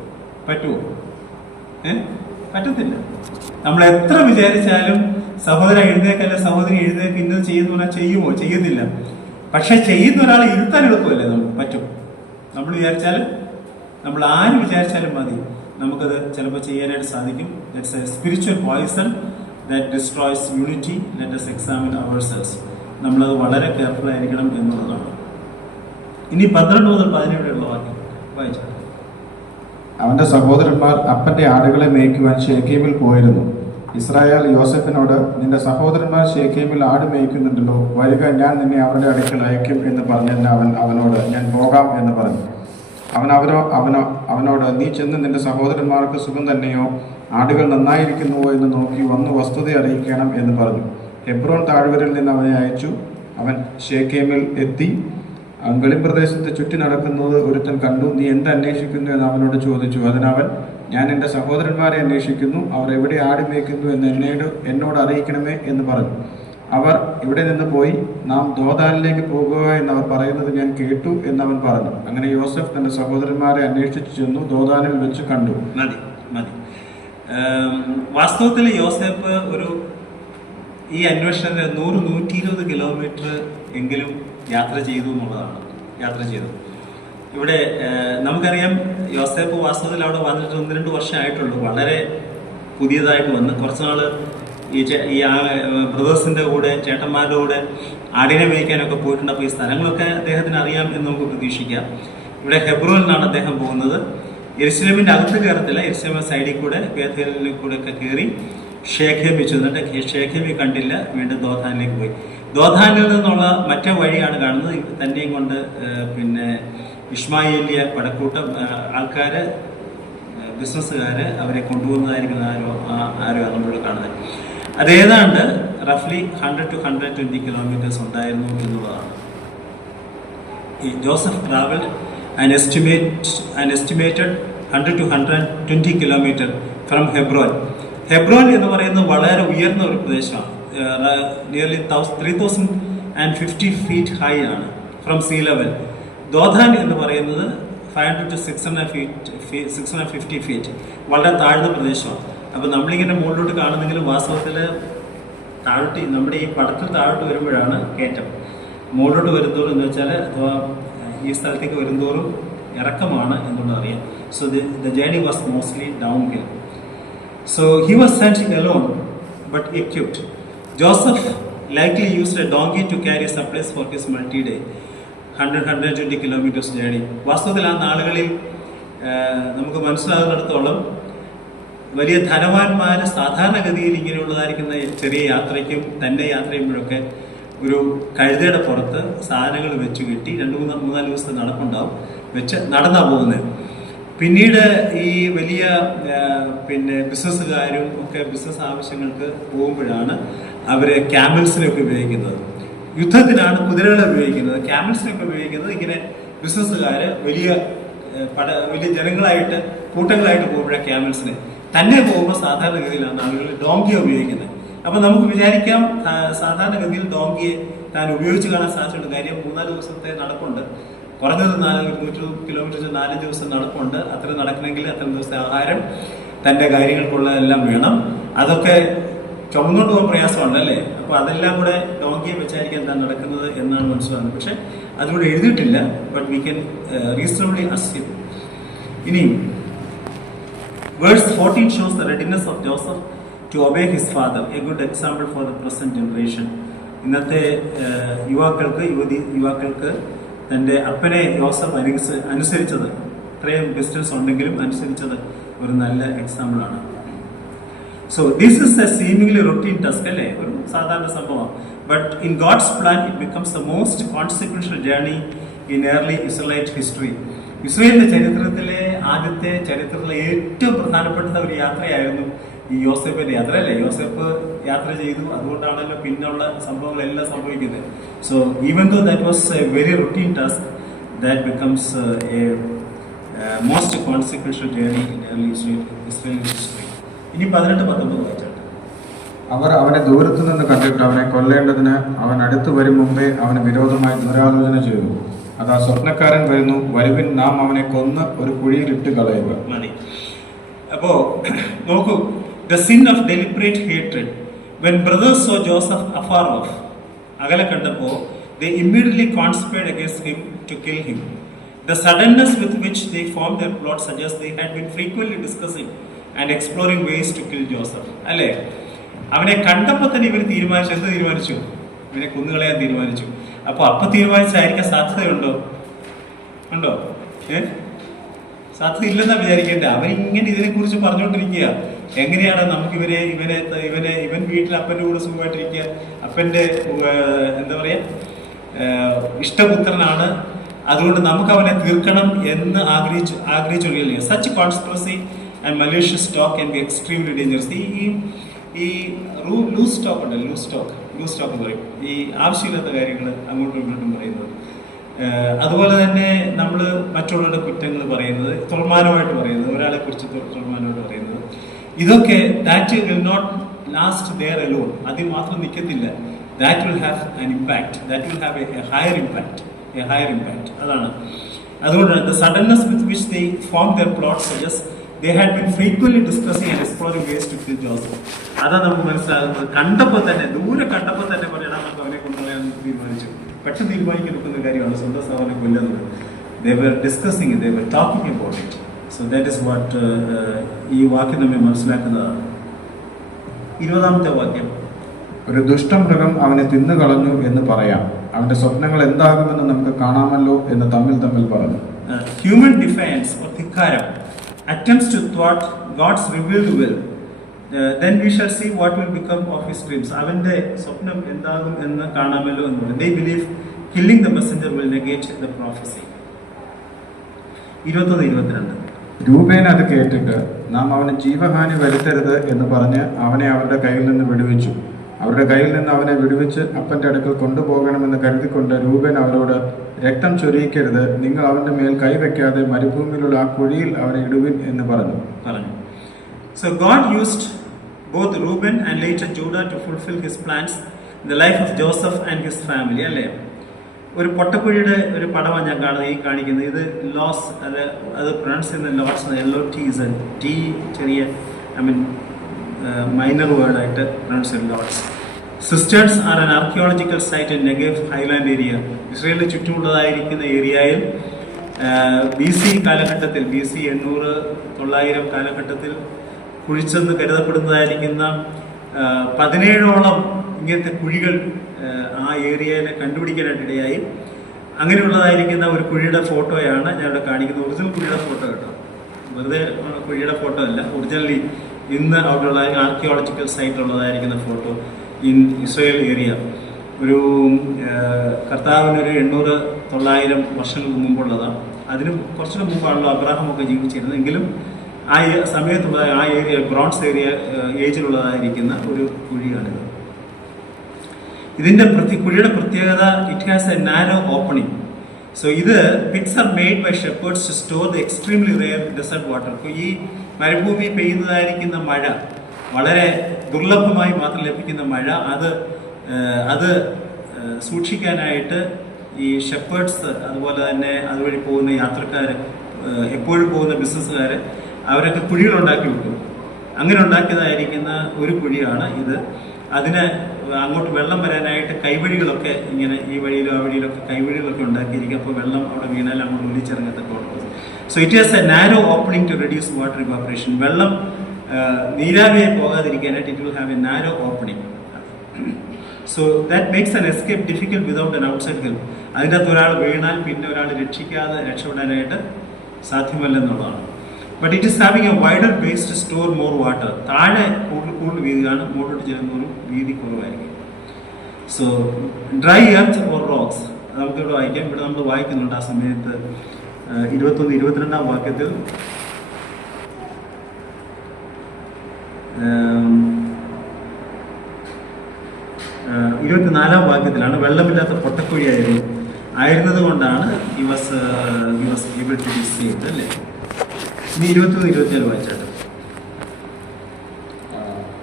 പറ്റത്തില്ല. നമ്മൾ എത്ര വിചാരിച്ചാലും സഹോദരൻ എഴുന്നേക്കല്ല, സഹോദരി എഴുന്നേക്ക് ഇന്നത് ചെയ്യുന്ന പറഞ്ഞാൽ ചെയ്യുമോ? ചെയ്യുന്നില്ല. പക്ഷെ ചെയ്യുന്ന ഒരാളെ ഇരുത്താൻ എളുപ്പമല്ലേ? നമുക്ക് പറ്റും. നമ്മൾ വിചാരിച്ചാൽ, നമ്മൾ ആര് വിചാരിച്ചാലും മതി, നമുക്കത് ചിലപ്പോൾ ചെയ്യാനായിട്ട് സാധിക്കും. It's a spiritual poison that destroys unity. Let us examine ourselves. നമ്മളത് വളരെ കെയർഫുൾ ആയിരിക്കണം എന്നുള്ളതാണ്. ഇനി 12 മുതൽ 17 വാക്യം വായിച്ചു. അവന്റെ സഹോദരന്മാർ അപ്പന്റെ ആടുകളെ മേയ്ക്കുവാൻ ശേഖേമിൽ പോയിരുന്നു. ഇസ്രായേൽ യോസെഫിനോട്, നിന്റെ സഹോദരന്മാർ ശേഖേമിൽ ആട് മേയ്ക്കുന്നുണ്ടല്ലോ, വരിക, ഞാൻ നിന്നെ അവരുടെ അടുക്കൽ അയക്കും എന്ന് പറഞ്ഞെന്ന് അവനോട്, ഞാൻ പോകാം എന്ന് പറഞ്ഞു. അവനോട്, നീ ചെന്ന് നിന്റെ സഹോദരന്മാർക്ക് സുഖം തന്നെയോ, ആടുകൾ നന്നായിരിക്കുന്നുവോ എന്ന് നോക്കി വന്ന് വസ്തുത അറിയിക്കണം എന്ന് പറഞ്ഞു. ഹെബ്രോൻ താഴ്വരയിൽ നിന്ന് അവനെ അയച്ചു. അവൻ ശേഖേമിൽ എത്തി. വെളിമ്പ്രദേശത്ത് ചുറ്റി നടക്കുന്നത് ഒരുത്തൻ കണ്ടു. നീ എന്ത് അന്വേഷിക്കുന്നു എന്ന് അവനോട് ചോദിച്ചു. അതിനവൻ, ഞാൻ എൻ്റെ സഹോദരന്മാരെ അന്വേഷിക്കുന്നു, അവർ എവിടെ ആട് മേയ്ക്കുന്നു എന്ന് എന്നോട് അറിയിക്കണമേ എന്ന് പറഞ്ഞു. അവർ ഇവിടെ നിന്ന് പോയി, നാം ദോതാനിലേക്ക് പോകുക എന്നവർ പറയുന്നത് ഞാൻ കേട്ടു എന്നവൻ പറഞ്ഞു. അങ്ങനെ യോസഫ് തന്റെ സഹോദരന്മാരെ അന്വേഷിച്ചു ചെന്നു, ദോതാനിൽ വെച്ച് കണ്ടു. മതി. വാസ്തവത്തിൽ യോസഫ് ഈ അന്വേഷണത്തിന് 100-120 കിലോമീറ്റർ എങ്കിലും യാത്ര ചെയ്തു എന്നുള്ളതാണ്. ഇവിടെ നമുക്കറിയാം യോസേഫ് വാസ്തവത്തിൽ അവിടെ വന്നിട്ട് 1-2 വർഷം ആയിട്ടുള്ളൂ. വളരെ പുതിയതായിട്ട് വന്ന് കുറച്ച് നാൾ ഈ ബ്രദേഴ്സിൻ്റെ കൂടെ, ചേട്ടന്മാരുടെ കൂടെ ആടിനെ മേയ്ക്കാനൊക്കെ പോയിട്ടുണ്ട്. അപ്പോൾ ഈ സ്ഥലങ്ങളൊക്കെ അദ്ദേഹത്തിന് അറിയാം എന്ന് നമുക്ക് പ്രതീക്ഷിക്കാം. ഇവിടെ ഹെബ്രോനിലാണ് അദ്ദേഹം പോകുന്നത്. യെരുശലേമിൻ്റെ അകത്ത് കയറത്തില്ല, യെരുശലേം സൈഡിൽ കൂടെ ബേഥേലിൽ കൂടെ ഒക്കെ കയറി ഷേഖേമി ചെന്നിട്ട് ഷേഖേമി കണ്ടില്ല, വീണ്ടും ദോഥാനിലേക്ക് പോയി. ദോഥാനിൽ നിന്നുള്ള മറ്റേ വഴിയാണ് കാണുന്നത്. തന്നെയും കൊണ്ട് പിന്നെ ഇഷ്മായേലിയ പടക്കൂട്ടം ആൾക്കാർ, ബിസിനസ്സുകാർ അവരെ കൊണ്ടുപോകുന്നതായിരിക്കും ആരോ നമ്മളിവിടെ കാണുന്നത്. അത് ഏതാണ്ട് റഫ്ലി 100-120 കിലോമീറ്റേഴ്സ് ഉണ്ടായിരുന്നു എന്നുള്ളതാണ്. ഈ Joseph travelled an estimated 100-120 kilometre from Hebron. Hebron എന്ന് പറയുന്നത് വളരെ ഉയർന്ന ഒരു പ്രദേശമാണ്. നിയർലി 3050 ഫീറ്റ് ഹൈ ആണ് ഫ്രം സീ ലെവൽ. ദോധാൻ എന്ന് പറയുന്നത് 500-650 ഫീറ്റ്, വളരെ താഴ്ന്ന പ്രദേശമാണ്. അപ്പോൾ നമ്മളിങ്ങനെ മുകളിലോട്ട് കാണുന്നെങ്കിലും വാസ്തവത്തിൽ താഴോട്ട്, നമ്മുടെ ഈ പടത്തിൽ താഴോട്ട് വരുമ്പോഴാണ് കയറ്റം. മുകളിലോട്ട് വരുന്തോറും എന്ന് വെച്ചാൽ അഥവാ ഈ സ്ഥലത്തേക്ക് വരുന്തോറും ഇറക്കമാണ് എന്നുള്ളത് അറിയാം. So the journey was mostly downhill. So he was sent alone but equipped. Joseph likely used a donkey to carry supplies for his multi-day 100-120 kilometers journey. വാസ്തവത്തിൽ ആ നാളുകളിൽ നമുക്ക് മനസ്സിലാകുന്നിടത്തോളം വലിയ ധനവാന്മാർ സാധാരണഗതിയിൽ ഇങ്ങനെയുള്ളതായിരിക്കുന്ന ചെറിയ യാത്രയ്ക്കും തന്നെ യാത്ര ചെയ്യുമ്പോഴൊക്കെ ഒരു കഴുതയുടെ പുറത്ത് സാധനങ്ങൾ വെച്ച് കെട്ടി 2-3-4 ദിവസത്തെ നടപ്പുണ്ടാവും, വെച്ച് നടന്നാണ് പോകുന്നത്. പിന്നീട് ഈ വലിയ പിന്നെ ബിസിനസ്സുകാരും ഒക്കെ ബിസിനസ് ആവശ്യങ്ങൾക്ക് പോകുമ്പോഴാണ് അവർ ക്യാമൽസിനൊക്കെ ഉപയോഗിക്കുന്നത്. യുദ്ധത്തിനാണ് കുതിരകളെ ഉപയോഗിക്കുന്നത്. ക്യാമൽസിനൊക്കെ ഉപയോഗിക്കുന്നത് ഇങ്ങനെ ബിസിനസ്സുകാർ വലിയ ജനങ്ങളായിട്ട് കൂട്ടങ്ങളായിട്ട് പോകുമ്പോഴാണ് ക്യാമൽസിന്. തന്നെ പോകുമ്പോൾ സാധാരണഗതിയിലാണ് ആളുകൾ ഡോങ്കിയെ ഉപയോഗിക്കുന്നത്. അപ്പം നമുക്ക് വിചാരിക്കാം സാധാരണഗതിയിൽ ഡോങ്കിയെ താൻ ഉപയോഗിച്ച് കാണാൻ സാധിച്ചിട്ടുണ്ട്. കാര്യം 3-4 ദിവസത്തെ നടപ്പുണ്ട്, കുറഞ്ഞത് 100 കിലോമീറ്റർ 4 ദിവസം നടപ്പുണ്ട്. അത്ര നടക്കണമെങ്കിൽ അത്ര ദിവസത്തെ ആഹാരം, തൻ്റെ കാര്യങ്ങൾക്കുള്ളതെല്ലാം വേണം. അതൊക്കെ ചുമന്നുകൊണ്ട് പോകാൻ പ്രയാസമുണ്ട് അല്ലേ? അപ്പോൾ അതെല്ലാം കൂടെ ഡോങ്കിയെ വെച്ചായിരിക്കും താൻ നടക്കുന്നത് എന്നാണ് മനസ്സിലാകുന്നത്. പക്ഷെ അതിലൂടെ എഴുതിയിട്ടില്ല. But we can reasonably assume. ഇനിയും Verse 14 shows the readiness of Joseph to obey his father, a good example for the present generation. ഇന്നത്തെ യുവാക്കൾക്ക് തൻ്റെ അപ്പനെ യോസഫ് അനുസരിച്ചത്, ഇത്രയും ഡിസ്റ്റൻസ് ഉണ്ടെങ്കിലും അനുസരിച്ചത് ഒരു നല്ല എക്സാമ്പിളാണ്. So this is a seemingly routine task അല്ലേ, ഒരു സാധാരണ സംഭവം. But in God's plan it becomes the most consequential journey in early Israelite history. ഇസ്രയേലിന്റെ ചരിത്രത്തിലെ ചരിത്രത്തിലെ ഏറ്റവും പ്രധാനപ്പെട്ട ഒരു യാത്രയായിരുന്നു ഈ യോസേഫിന്റെ യാത്ര അല്ലേ. യോസേഫ് യാത്ര ചെയ്തു, അതുകൊണ്ടാണല്ലോ പിന്നുള്ള സംഭവങ്ങളെല്ലാം സംഭവിക്കുന്നത്. So even though that was a very routine task, that becomes a most consequential journey in early Israel history. ഇനി 18-19 വായിച്ചാട്ടെ. അവർ അവനെ ദൂരത്തു നിന്ന് കണ്ടിട്ട് അവനെ കൊല്ലേണ്ടതിന് അവൻ അടുത്തു വരും മുമ്പേ അവന് വിരോധമായി ദുരാലോചന ചെയ്തു. അതാ സ്വപ്നക്കാരൻ വരുന്നു, വരുവിൻ, നാം അവനെ കൊന്ന് ഒരു കുഴിയിലിട്ട് കളയുക. മതി. അപ്പോ നോക്കൂ, the sin of deliberate hatred. When brothers saw Joseph afar off, അകലെ കണ്ടപ്പോ, they immediately conspired against him to kill him. The suddenness with which they formed their plot suggests they had been frequently discussing and exploring ways to kill Joseph. അല്ലേ, അവനെ കണ്ടപ്പോൾ തന്നെ ഇവർ തീരുമാനിച്ചു, ഇവനെ കൊന്നുകളയാൻ തീരുമാനിച്ചു. അപ്പൊ തീരുമാനിച്ചായിരിക്കാൻ സാധ്യതയുണ്ടോ? സാധ്യത ഇല്ലെന്നാ വിചാരിക്കേണ്ടത്. അവരിങ്ങനെ ഇതിനെ കുറിച്ച് പറഞ്ഞുകൊണ്ടിരിക്കുക, എങ്ങനെയാണ് നമുക്ക് ഇവൻ വീട്ടിൽ അപ്പൻ്റെ കൂടെ സുഖമായിട്ടിരിക്കുക, അപ്പൻ്റെ എന്താ പറയാ ഇഷ്ടപുത്രനാണ്, അതുകൊണ്ട് നമുക്ക് അവനെ തീർക്കണം എന്ന് ആഗ്രഹിച്ചു. Such conspiracy and malicious talk can be extremely dangerous. ഈ ലൂസ് ടോക്ക് എന്ന് പറയും, ഈ ആവശ്യമില്ലാത്ത കാര്യങ്ങൾ അങ്ങോട്ടും ഇങ്ങോട്ടും പറയുന്നത്. അതുപോലെ തന്നെ നമ്മൾ മറ്റുള്ളവരുടെ കുറ്റങ്ങൾ പറയുന്നത്, തുറമാനമായിട്ട് പറയുന്നത്, ഒരാളെ കുറിച്ച് തുറമാനമായിട്ട് പറയുന്നത്, ഇതൊക്കെ that will not last there alone. അതിൽ മാത്രം നിൽക്കത്തില്ല. That will have an impact, that will have a higher impact. അതാണ് അതുകൊണ്ടാണ് the suddenness with which they formed their plot suggests they had been frequently discussing and exploring ways to kill Joseph. അതാണ് നമുക്ക് മനസ്സിലാകുന്നത്. ദൂരെ കണ്ടപ്പോൾ തന്നെ പറയണം, നമുക്ക് അവനെ കൊണ്ടുപോകാൻ തീരുമാനിച്ചു. പെട്ടെന്ന് തീരുമാനിക്കുന്ന കാര്യമാണ് സ്വന്തം സഹോദരനെ കൊല്ലുന്നത്. They were discussing it, they were talking about it. So that is what ഈ വാക്യം നമ്മെ മനസ്സിലാക്കുന്നതാണ്. 20-ാമത്തെ വാക്യം, ഒരു ദുഷ്ടമൃഗം അവനെ തിന്നുകളഞ്ഞു എന്ന് പറയാം, അവന്റെ സ്വപ്നങ്ങൾ എന്താകുമെന്ന് നമുക്ക് കാണാമല്ലോ എന്ന് തമ്മിൽ പറഞ്ഞു. ഹ്യൂമൻ ഡിഫൈൻസ് ഓർ ധിക്കാരം attempts to thwart God's revealed will, then we shall see what will become of his dreams. അവന്റെ സ്വപ്നം എന്താകും എന്ന് കാണാമല്ലോ എന്ന് പറയും. They believe killing the messenger will negate the prophecy. 21-22. Reuben അത് കേട്ടിട്ട്, നാം അവന് ജീവഹാനി വരുത്തരുത് എന്ന് പറഞ്ഞ് അവനെ അവരുടെ കയ്യിൽ നിന്ന് വിടുവിച്ചു. അവരുടെ കയ്യിൽ നിന്ന് അവനെ വിടുവിച്ച് അപ്പന്റെ അടുക്കൽ കൊണ്ടുപോകണമെന്ന് കരുതിക്കൊണ്ട് രൂബേൻ അവരോട്, രക്തം ചൊരിയിക്കരുത്, നിങ്ങൾ അവന്റെ മേൽ കൈവയ്ക്കാതെ മരുഭൂമിയിലുള്ള ആ കുഴിയിൽ അവനെ ഇടുവിൻ എന്ന് പറഞ്ഞു. So God used both Reuben and later Judah to fulfill his plans in the life of Joseph and his family. അല്ലേ, ഒരു പൊട്ടക്കുഴിയുടെ ഒരു പടമാണ് ഞാൻ കാണിക്കുന്നത്. ഇത് ലോസ്, അത് പ്രൊനൗൺസ് ചെയ്യുന്ന ലോട്ട്സ്, LOTS, T ചെറിയ മൈനർ വേർഡായിട്ട് പ്രൊനൗൺസ് ചെയ്യുന്ന lots. Sisters are an archaeological site in Negev highland area. ഇസ്രയേലിന് ചുറ്റുമുള്ളതായിരിക്കുന്ന ഏരിയയിൽ BC കാലഘട്ടത്തിൽ, BC 800-900 കാലഘട്ടത്തിൽ കുഴിച്ചെന്ന് കരുതപ്പെടുന്നതായിരിക്കുന്ന 17ഓളം ഇങ്ങനത്തെ കുഴികൾ ആ ഏരിയയിൽ കണ്ടുപിടിക്കാനായിട്ടിടയായി. അങ്ങനെയുള്ളതായിരിക്കുന്ന ഒരു കുഴിയുടെ ഫോട്ടോയാണ് ഞാൻ ഇവിടെ കാണിക്കുന്നത്. ഒറിജിനൽ കുഴിയുടെ ഫോട്ടോ കേട്ടോ, വെറുതെ കുഴിയുടെ ഫോട്ടോ അല്ല, ഒറിജിനലി ഇന്ന് അവിടെയുള്ള ആർക്കിയോളജിക്കൽ സൈറ്റിലുള്ളതായിരിക്കുന്ന ഫോട്ടോ ഇൻ ഇസ്രയേൽ ഏരിയ. ഒരു കർത്താവിനൊരു 800-900 വർഷങ്ങൾക്ക് മുമ്പുള്ളതാണ്. അതിന് കുറച്ചുകൂടെ മുമ്പാണല്ലോ അബ്രാഹമൊക്കെ ജീവിച്ചിരുന്നത്. എങ്കിലും ആ സമയത്തുള്ള ആ ഏരിയ ബ്രോൺസ് ഏജിലുള്ളതായിരിക്കുന്ന ഒരു കുഴിയാണിത്. ഇതിൻ്റെ കുഴിയുടെ പ്രത്യേകത, it has a narrow opening. So ഇത് pits are made by shepherds to store the extremely rare desert water. ഇപ്പോൾ ഈ മരുഭൂമി പെയ്യുന്നതായിരിക്കുന്ന മഴ, വളരെ ദുർലഭമായി മാത്രം ലഭിക്കുന്ന മഴ, അത് സൂക്ഷിക്കാനായിട്ട് ഈ ഷെപ്പേർഡ്സ്, അതുപോലെ തന്നെ അതുവഴി പോകുന്ന യാത്രക്കാർ, എപ്പോഴും പോകുന്ന ബിസിനസ്സുകാർ, അവരൊക്കെ കുഴികളുണ്ടാക്കി വെക്കും. അങ്ങനെ ഉണ്ടാക്കിയതായിരിക്കുന്ന ഒരു കുഴിയാണ് ഇത്. അതിന് അങ്ങോട്ട് വെള്ളം വരാനായിട്ട് കൈവഴികളൊക്കെ ഇങ്ങനെ ഈ വഴിയിലും ആ വഴിയിലൊക്കെ കൈവഴികളൊക്കെ ഉണ്ടാക്കിയിരിക്കും. അപ്പോൾ വെള്ളം അവിടെ വീണാൽ അങ്ങോട്ട് ഒലിച്ചിറങ്ങത്തക്കോളം. So it has a narrow opening to reduce water evaporation. വെള്ളം നീരാവിയായി പോകാതിരിക്കാനായിട്ട് it will have a narrow opening. So that makes an escape difficult without an outside help. അതിൻ്റെ അകത്ത് ഒരാൾ വീണാൽ പിന്നെ ഒരാൾ രക്ഷപ്പെടാനായിട്ട് സാധ്യമല്ലെന്നുള്ളതാണ്. But it is having a wider base to store more water. താഴെ കൂടുതൽ വീതി കാണും, മുകളിലോട്ട് ചെല്ലുന്നൊരു വീതി കുറവായിരിക്കും. So dry earth or rocks, നമുക്കിവിടെ വായിക്കാം. ഇവിടെ നമ്മൾ വായിക്കുന്നുണ്ട് ആ സമയത്ത് 21-22 വാക്യത്തിൽ വാക്യത്തിലാണ് വെള്ളമില്ലാത്ത പൊട്ടക്കുഴിയായിരുന്നത് കൊണ്ടാണ് he was able to be saved, അല്ലേ? ഇനി 23-24 വായിച്ചാട്ടെ.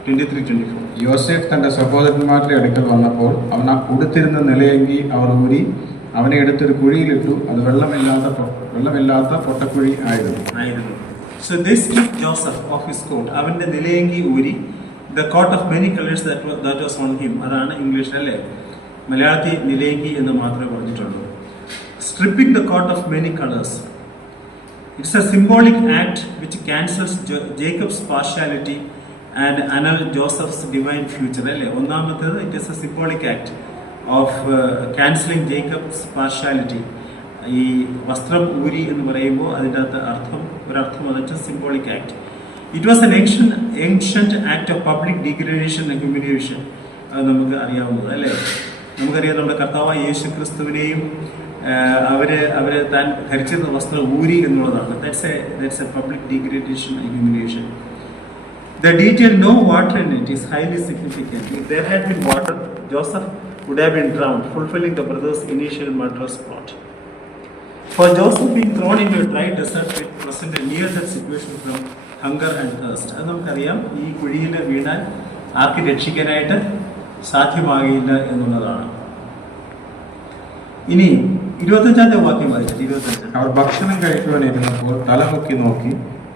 23-24. യോസേഫ് തന്റെ സഹോദരന്മാരുടെ അടുക്കൽ വന്നപ്പോൾ അവൻ ആ ഉടുത്തിരുന്ന നിലയെങ്കി അവർ ഊരി അവനെ എടുത്തൊരു കുഴിയിലിട്ടു. അത് വെള്ളമില്ലാത്ത പൊട്ടക്കുഴി ആയിരുന്നു. So they stripped Joseph of his coat. അവന്റെ നിലയെങ്കി ഊരി, the coat of many colors that was on him. അതാണ് ഇംഗ്ലീഷിൽ, അല്ലേ? മലയാളത്തിൽ നിലയെങ്കി എന്ന് മാത്രമേ പറഞ്ഞിട്ടുള്ളൂ. Stripping the coat of many colors. It's a symbolic act which cancels Jacob's partiality and annul Joseph's divine future, അല്ലേ? ഒന്നാമത്തേത്, it is a symbolic act of cancelling Jacob's partiality. ഈ വസ്ത്രം ഊരി എന്ന് പറയുമ്പോൾ അതിൻ്റെ അകത്ത് ഒരർത്ഥം അത് വെച്ചാൽ symbolic act. It was an ancient act of public degradation and humiliation. അത് നമുക്ക് അറിയാവുന്നത്, അല്ലേ? നമുക്കറിയാം നമ്മുടെ കർത്താവായ യേശു ക്രിസ്തുവിനെയും അവരെ താൻ ധരിച്ചിരുന്ന വസ്ത്രം ഊരി എന്നുള്ളതാണ്. That's a public degradation and humiliation. The detail no water in it is highly significant. If there had been water, Joseph would have been drowned, fulfilling the brothers' initial murderous plot. For Joseph being thrown into a dry desert pit presented a near-death situation from hunger and thirst. അത് നമുക്കറിയാം, ഈ കുഴിയിൽ വീണാൽ ആർക്ക് രക്ഷിക്കാനായിട്ട് സാധ്യമാകില്ല എന്നുള്ളതാണ്. ഇനി 25 വാക്യം വായിച്ചു. 25. അവർ ഭക്ഷണം കഴിക്കുവാനിരുന്നപ്പോൾ തലമുക്കി നോക്കി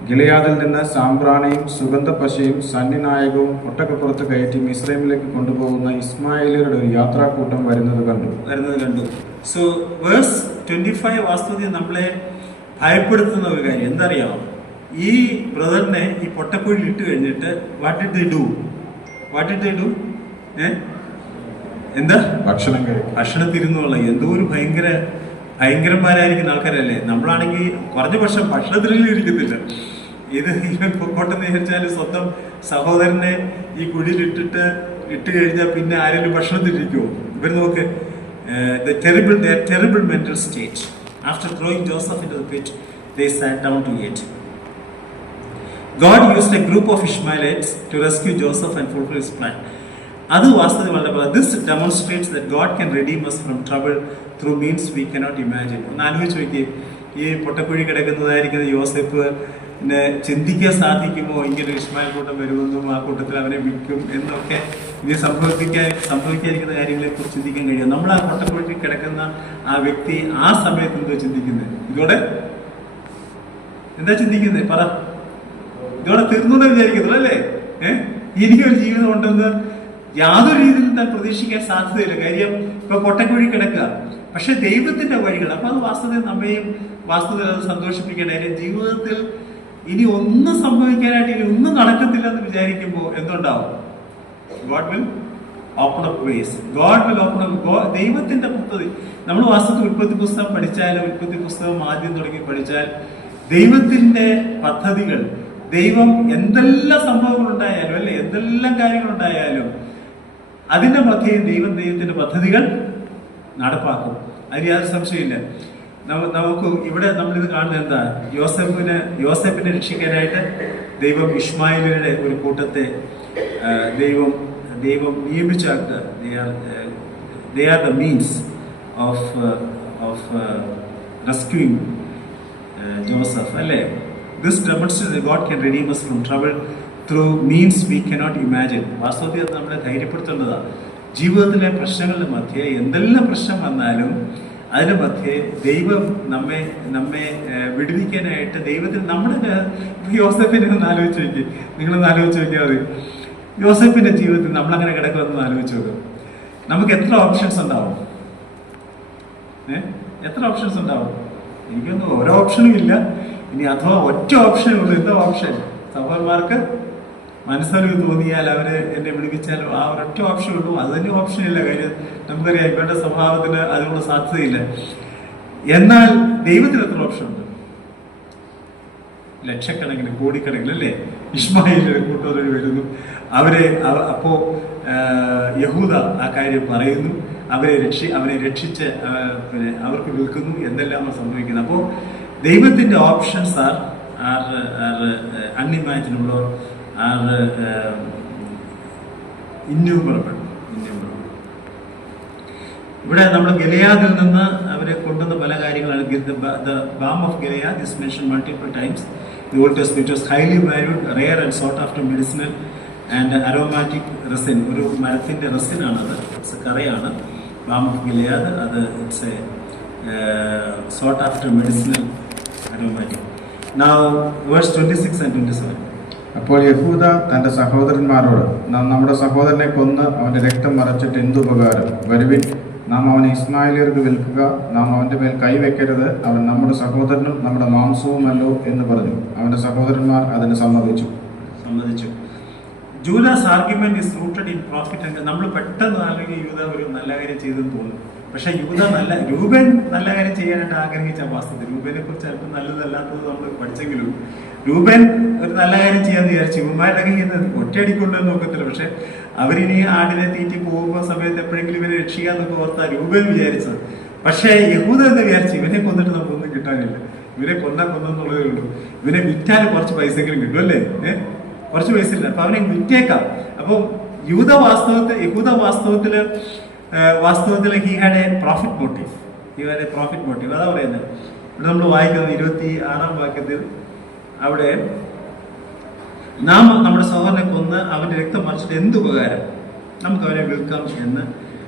ഗിലെയാദിൽ നിന്ന് സാമ്പ്രാണിയും സുഗന്ധപശയും സന്നിനായകവും ഒട്ടകപ്പുറത്ത് കയറ്റി മിസ്രൈമിലേക്ക് കൊണ്ടുപോകുന്ന ഇസ്മായേലിയരുടെ ഒരു യാത്രാക്കൂട്ടം വരുന്നത് കണ്ടു. സോ വേഴ്സ് 25 വാസ്തവത്തിൽ നമ്മളെ ഭയപ്പെടുത്തുന്ന ഒരു കാര്യം എന്തറിയാമോ? ഈ ബ്രദറിനെ ഈ പൊട്ടക്കുഴിയിൽ ഇട്ട് കഴിഞ്ഞിട്ട് വാട്ട് ഡിഡ് ദേ ഡു? എന്താ? ഭക്ഷണത്തിരുന്നുള്ള എന്തോ ഒരു ഭയങ്കരന്മാരായിരിക്കുന്ന ആൾക്കാരല്ലേ. നമ്മളാണെങ്കിൽ കുറഞ്ഞ പക്ഷം ഭക്ഷണത്തിലും ഇരിക്കുന്നില്ല. ഇത് പൊട്ടെന്ന് വിചാരിച്ചാൽ സ്വന്തം സഹോദരനെ ഈ കുഴിയിൽ ഇട്ട് കഴിഞ്ഞാൽ പിന്നെ ആരെങ്കിലും ഭക്ഷണത്തിലിരിക്കുമോ? ഇവർ നോക്ക്, their terrible mental state. After throwing Joseph into the pit, they sat down to eat. God used a group of Ishmaelites to rescue Joseph and fulfill his plan. അത് വാസ്തവത്തിൽ വളരെ this demonstrates that God can redeem us from trouble through means we cannot imagine. ഒന്ന് ആലോചിച്ച് നോക്കി, ഈ പൊട്ടക്കുഴി കിടക്കുന്നതായിരിക്കുന്ന യോസേഫിനെ ചിന്തിക്കാൻ സാധിക്കുമോ ഇങ്ങനെ ഇസ്മായിൽ കൂട്ടം വരുമെന്നും ആ കൂട്ടത്തിൽ അവനെ വിൽക്കും എന്നൊക്കെ ഇനി സംഭവിക്കാതിരിക്കുന്ന കാര്യങ്ങളെ കുറിച്ച് ചിന്തിക്കാൻ കഴിയും? നമ്മൾ ആ പൊട്ടക്കുഴി കിടക്കുന്ന ആ വ്യക്തി ആ സമയത്ത് എന്തോ ചിന്തിക്കുന്നത്? ഇതോടെ എന്താ ചിന്തിക്കുന്നത്? പറ. ഇതോടെ തീർന്നു വിചാരിക്കുന്നു, അല്ലേ? ഇനിയൊരു ജീവിതം ഉണ്ടെന്ന് യാതൊരു രീതിയിലും താൻ പ്രതീക്ഷിക്കാൻ സാധ്യതയില്ല. കാര്യം ഇപ്പൊ പൊട്ടക്കുഴി കിടക്കുക. പക്ഷെ ദൈവത്തിന്റെ വഴികൾ, അപ്പൊ അത് വാസ്തവത്തിൽ അത് സന്തോഷിപ്പിക്കേണ്ട കാര്യം. ജീവിതത്തിൽ ഇനി ഒന്നും സംഭവിക്കാനായിട്ട് ഇനി ഒന്നും നടക്കത്തില്ല എന്ന് വിചാരിക്കുമ്പോൾ എന്തുണ്ടാവും? God will open up ways. ദൈവത്തിന്റെ പദ്ധതി നമ്മൾ വാസ്തവത്തിൽ ഉൽപ്പത്തി പുസ്തകം പഠിച്ചാലും ഉൽപ്പത്തി പുസ്തകം ആദ്യം തുടങ്ങി പഠിച്ചാൽ ദൈവത്തിന്റെ പദ്ധതികൾ, ദൈവം എന്തെല്ലാം സംഭവങ്ങൾ ഉണ്ടായാലും, അല്ലെ, എന്തെല്ലാം കാര്യങ്ങളുണ്ടായാലും അതിന്റെ മധ്യേ ദൈവത്തിന്റെ പദ്ധതികൾ നടപ്പാക്കും. അതിന് യാതൊരു സംശയമില്ല. നമുക്ക് ഇവിടെ നമ്മളിത് കാണുന്നത് എന്താ? യോസേഫിനെ രക്ഷിക്കാനായിട്ട് ദൈവം ഇഷ്മായേലിയുടെ ഒരു കൂട്ടത്തെ ദൈവം നിയമിച്ചാക്കുക. They are the means of rescuing Joseph, അല്ലേ? This demonstrates that God can redeem us from trouble through means we cannot imagine. വാസ്തവത്തിൽ അത് നമ്മളെ ധൈര്യപ്പെടുത്തേണ്ടതാണ്. ജീവിതത്തിലെ പ്രശ്നങ്ങളുടെ മധ്യേ എന്തെല്ലാം പ്രശ്നം വന്നാലും അതിന് മധ്യേ ദൈവം നമ്മെ വിടുവിക്കാനായിട്ട് ദൈവത്തിന് നമ്മുടെ യോസേഫിനെ ഒന്ന് ആലോചിച്ച് നോക്കി. നിങ്ങളൊന്ന് ആലോചിച്ച് നോക്കിയാൽ മതി. യോസേഫിന്റെ ജീവിതത്തിൽ നമ്മളങ്ങനെ കിടക്കുമെന്ന് ആലോചിച്ച് നോക്കും. നമുക്ക് എത്ര ഓപ്ഷൻസ് ഉണ്ടാവും? എത്ര ഓപ്ഷൻസ് ഉണ്ടാവും? എനിക്കൊന്നും ഓരോ ഓപ്ഷനും ഇല്ല. ഇനി അഥവാ ഒറ്റ ഓപ്ഷനേ ഉള്ളൂ. എന്താ ഓപ്ഷൻ? സഹോദരന്മാർക്ക് മനസ്സറിവ് തോന്നിയാൽ അവര് എന്നെ വിളിപ്പിച്ചാൽ ആ ഒരൊറ്റ ഓപ്ഷൻ ഉള്ളൂ. അത് തന്നെ ഓപ്ഷനില്ല. കാര്യം നമുക്കറിയാം ഇവരുടെ സ്വഭാവത്തിന് അതിനുള്ള സാധ്യതയില്ല. എന്നാൽ ദൈവത്തിന് എത്ര ഓപ്ഷൻ ഉണ്ട്? ലക്ഷക്കണക്കിന്, കോടിക്കണക്കിന്, അല്ലേ? ഇസ്മായിലിന്റെ കൂട്ടർ വരുന്നു. അപ്പോ യഹൂദ ആ കാര്യം പറയുന്നു. അവനെ രക്ഷിച്ച് അവർക്ക് വിൽക്കുന്നു. എന്തെല്ലാം സംഭവിക്കുന്നു. അപ്പോൾ ദൈവത്തിന്റെ options are unimaginable, are innumerable. ഇവിടെ നമ്മൾ ഗിലെയാദിൽ നിന്ന് അവരെ കൊണ്ടുവന്ന പല കാര്യങ്ങളാണ്. The balm of Gilead is mentioned multiple times in the Old Testament. It was highly valued, rare and sought after medicinal and aromatic resin. ഒരു മരത്തിന്റെ റെസിനാണ് അത്. ഇറ്റ്സ് കറയാണ് ബാം ഓഫ് ഗിലെയാദ്. അത് it's a sought after medicinal aromatic. Now verse 26 and 27. അപ്പോൾ യഹൂദ തന്റെ സഹോദരന്മാരോട്, നാം നമ്മുടെ സഹോദരനെ കൊന്ന് അവന്റെ രക്തം മറച്ചിട്ട് എന്തുപകാരം? വരുവിൻ, നാം അവനെ ഇസ്മായിലിയർക്ക് വിൽക്കുക, നാം അവന്റെ മേൽ കൈവെക്കരുത്, അവൻ നമ്മുടെ സഹോദരനും നമ്മുടെ മാംസവുമല്ലോ എന്ന് പറഞ്ഞു. അവന്റെ സഹോദരന്മാർ അതിന് സമ്മതിച്ചു. Judas argument is rooted in profit. നമ്മൾ പെട്ടെന്ന് അല്ലെങ്കിൽ യൂദ ഒരു നല്ല കാര്യം ചെയ്തെന്ന് തോന്നും. പക്ഷെ രൂപൻ നല്ല കാര്യം ചെയ്യാനായിട്ട് ആഗ്രഹിച്ച വാസ്തവത്തിൽ രൂപനെ കുറിച്ച് അല്പം നല്ലതല്ലാത്തത് നമ്മൾ പഠിച്ചെങ്കിലും രൂപൻ ഒരു നല്ല കാര്യം ചെയ്യാന്ന് വിചാരിച്ചു. ഇവന്മാരുടെ കയ്യിൽ ഒറ്റയടിക്കൊണ്ടെന്ന് നോക്കത്തില്ല. പക്ഷെ അവരിനി ആടിനെ തീറ്റി പോകുന്ന സമയത്ത് എപ്പോഴെങ്കിലും ഇവരെ രക്ഷിക്കാന്നൊക്കെ ഓർത്താ രൂപൻ വിചാരിച്ചത്. പക്ഷേ യഹൂദ എന്ന് വിചാരിച്ചു ഇവനെ കൊന്നിട്ട് നമുക്കൊന്നും കിട്ടാനില്ല, ഇവരെ കൊന്നെന്നുള്ളതേ ഉള്ളൂ. ഇവനെ വിറ്റാൽ കുറച്ച് പൈസയെങ്കിലും കിട്ടും, അല്ലേ? കുറച്ച് പൈസ ഇല്ല, അപ്പൊ അവനെ വിറ്റേക്കാം. അപ്പം യഹൂദ വാസ്തവത്തില് he had a profit motive. അതാ പറയുന്നത്. ഇവിടെ നമ്മൾ വായിക്കുന്നത് 26-ാം വാക്യത്തിൽ, അവിടെ നാം നമ്മുടെ സഹോദരനെ കൊന്ന് അവന്റെ രക്തം മറിച്ചിട്ട് എന്തുപകാരം? നമുക്ക് അവനെ വിൽക്കാം എന്ന്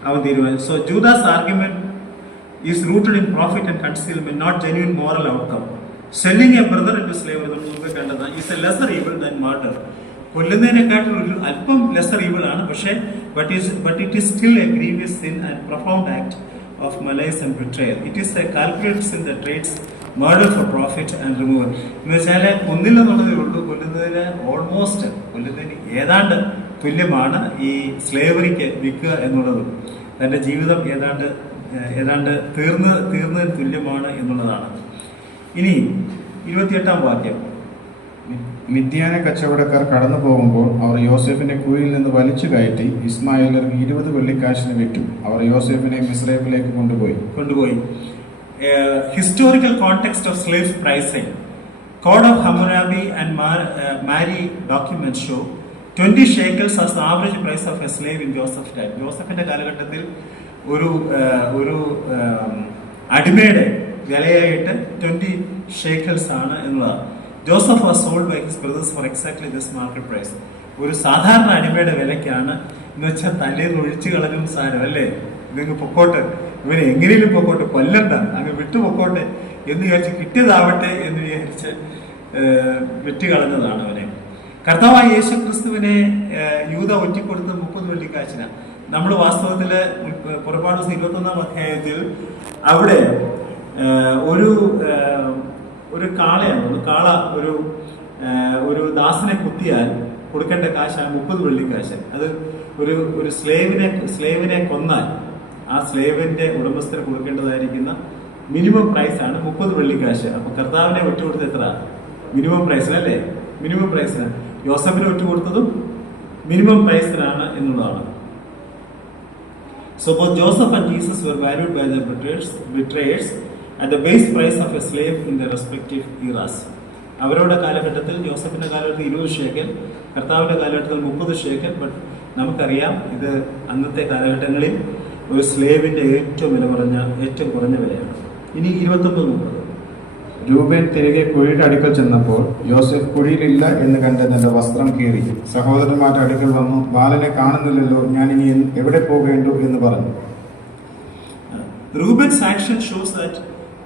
അവൻ തീരുമാനിച്ചു. So Judas argument is rooted in profit and concealment, not genuine moral outcome. Selling a brother into slavery, നമ്മൾ മുമ്പ് കണ്ടത്, is a lesser evil than murder. കൊല്ലുന്നതിനെക്കാട്ടും ഒരു അല്പം ലെസർ ഈവിൾ ആണ്. പക്ഷേ but it is still a grievous sin and profound act of malice and betrayal. It is a calculated sin that trades murder for profit and removal. എന്ന് വെച്ചാൽ കൊന്നില്ലെന്നുള്ളതേ ഉള്ളൂ, കൊല്ലുന്നതിന് ഏതാണ്ട് തുല്യമാണ് ഈ സ്ലേവറിക്ക് വിൽക്കുക എന്നുള്ളത്. തന്റെ ജീവിതം ഏതാണ്ട് തീർന്നതിന് തുല്യമാണ് എന്നുള്ളതാണ്. ഇനി 28-ാം വാക്യം. മിദ്യാന കച്ചവടക്കാർ കടന്നു പോകുമ്പോൾ അവർ യോസേഫിനെ കുഴിയിൽ നിന്ന് വലിച്ചു കയറ്റി ഇസ്മായിലർക്ക് 20 വെള്ളിക്കാശിന് വിറ്റു. അവർ യോസേഫിനെ മിസ്രൈമിലേക്ക് കൊണ്ടുപോയി. Historical context of slave pricing. Code of Hammurabi and Mari documents show 20 shekels as the average price of a slave in Joseph's time. ജോസഫിന്റെ കാലഘട്ടത്തിൽ ഒരു അടിമയുടെ വിലയായിട്ട് 20 shekels ആണ് എന്നുള്ളതാണ്. Joseph was sold by his brothers for exactly this market price. ഒരു സാധാരണ അടിമയുടെ വിലയ്ക്കാണ്. എന്ന് വെച്ചാൽ തലേന്ന് ഒഴിച്ചു കളഞ്ഞും സാരം, അല്ലേ? ഇതങ്ങ് പൊക്കോട്ടെ, ഇവനെ എങ്ങനെയും പൊക്കോട്ടെ, കൊല്ലണ്ട, അങ്ങ് വിട്ടു പൊക്കോട്ടെ എന്ന് വിചാരിച്ച് കിട്ടിയതാവട്ടെ എന്ന് വിചാരിച്ച് വിറ്റുകളഞ്ഞതാണ് അവനെ. കർത്താവായ യേശു ക്രിസ്തുവിനെ യൂദ ഒറ്റിക്കൊടുത്ത് 30 വെള്ളിക്കാശിനാണ്. നമ്മൾ വാസ്തവത്തില് പുറപ്പാട് 21-ാം അധ്യായത്തിൽ അവിടെ ഒരു കാള ഒരു ദാസനെ കുത്തിയാൽ കൊടുക്കേണ്ട കാശാണ് 30 വെള്ളിക്കാശ്. അത് ഒരു സ്ലേവിനെ കൊന്നാൽ ആ സ്ലേവിന്റെ ഉടമസ്ഥന് കൊടുക്കേണ്ടതായിരിക്കുന്ന മിനിമം പ്രൈസ് ആണ് 30 വെള്ളിക്കാശ്. അപ്പൊ കർത്താവിനെ ഒറ്റുകൊടുത്ത് എത്ര? മിനിമം പ്രൈസിനല്ലേ? മിനിമം പ്രൈസിനാണ്. യോസഫിനെ ഒറ്റുകൊടുത്തതും മിനിമം പ്രൈസിനാണ് എന്നുള്ളതാണ്. So both Joseph and Jesus were valued by their betrayers at the base price of a slave in their respective eras. അവരുടെ കാലഘട്ടത്തിൽ, ജോസഫിന്റെ കാലഘട്ടത്തിൽ 20 ഷേക്കൽ, കർത്താവിന്റെ കാലഘട്ടത്തിൽ 30 ഷേക്കൽ. ബട്ട് നമുക്കറിയാം ഇത് അന്നത്തെ കാലഘട്ടങ്ങളിൽ ഒരു സ്ലേവിന്റെ ഏറ്റവും കുറഞ്ഞ വിലയാണ്. ഇനി 29-30. രൂബേൻ തിരികെ കുഴിയുടെ അടുക്കൽ ചെന്നപ്പോൾ യോസെഫ് കുഴിയിലില്ല എന്ന് കണ്ട് തന്റെ വസ്ത്രം കീറി. സഹോദരന്മാരുടെ അടുക്കൽ വന്നു, ബാലനെ കാണുന്നില്ലല്ലോ, ഞാൻ ഇനി എവിടെ പോകേണ്ടു എന്ന് പറഞ്ഞു. Reuben's action shows that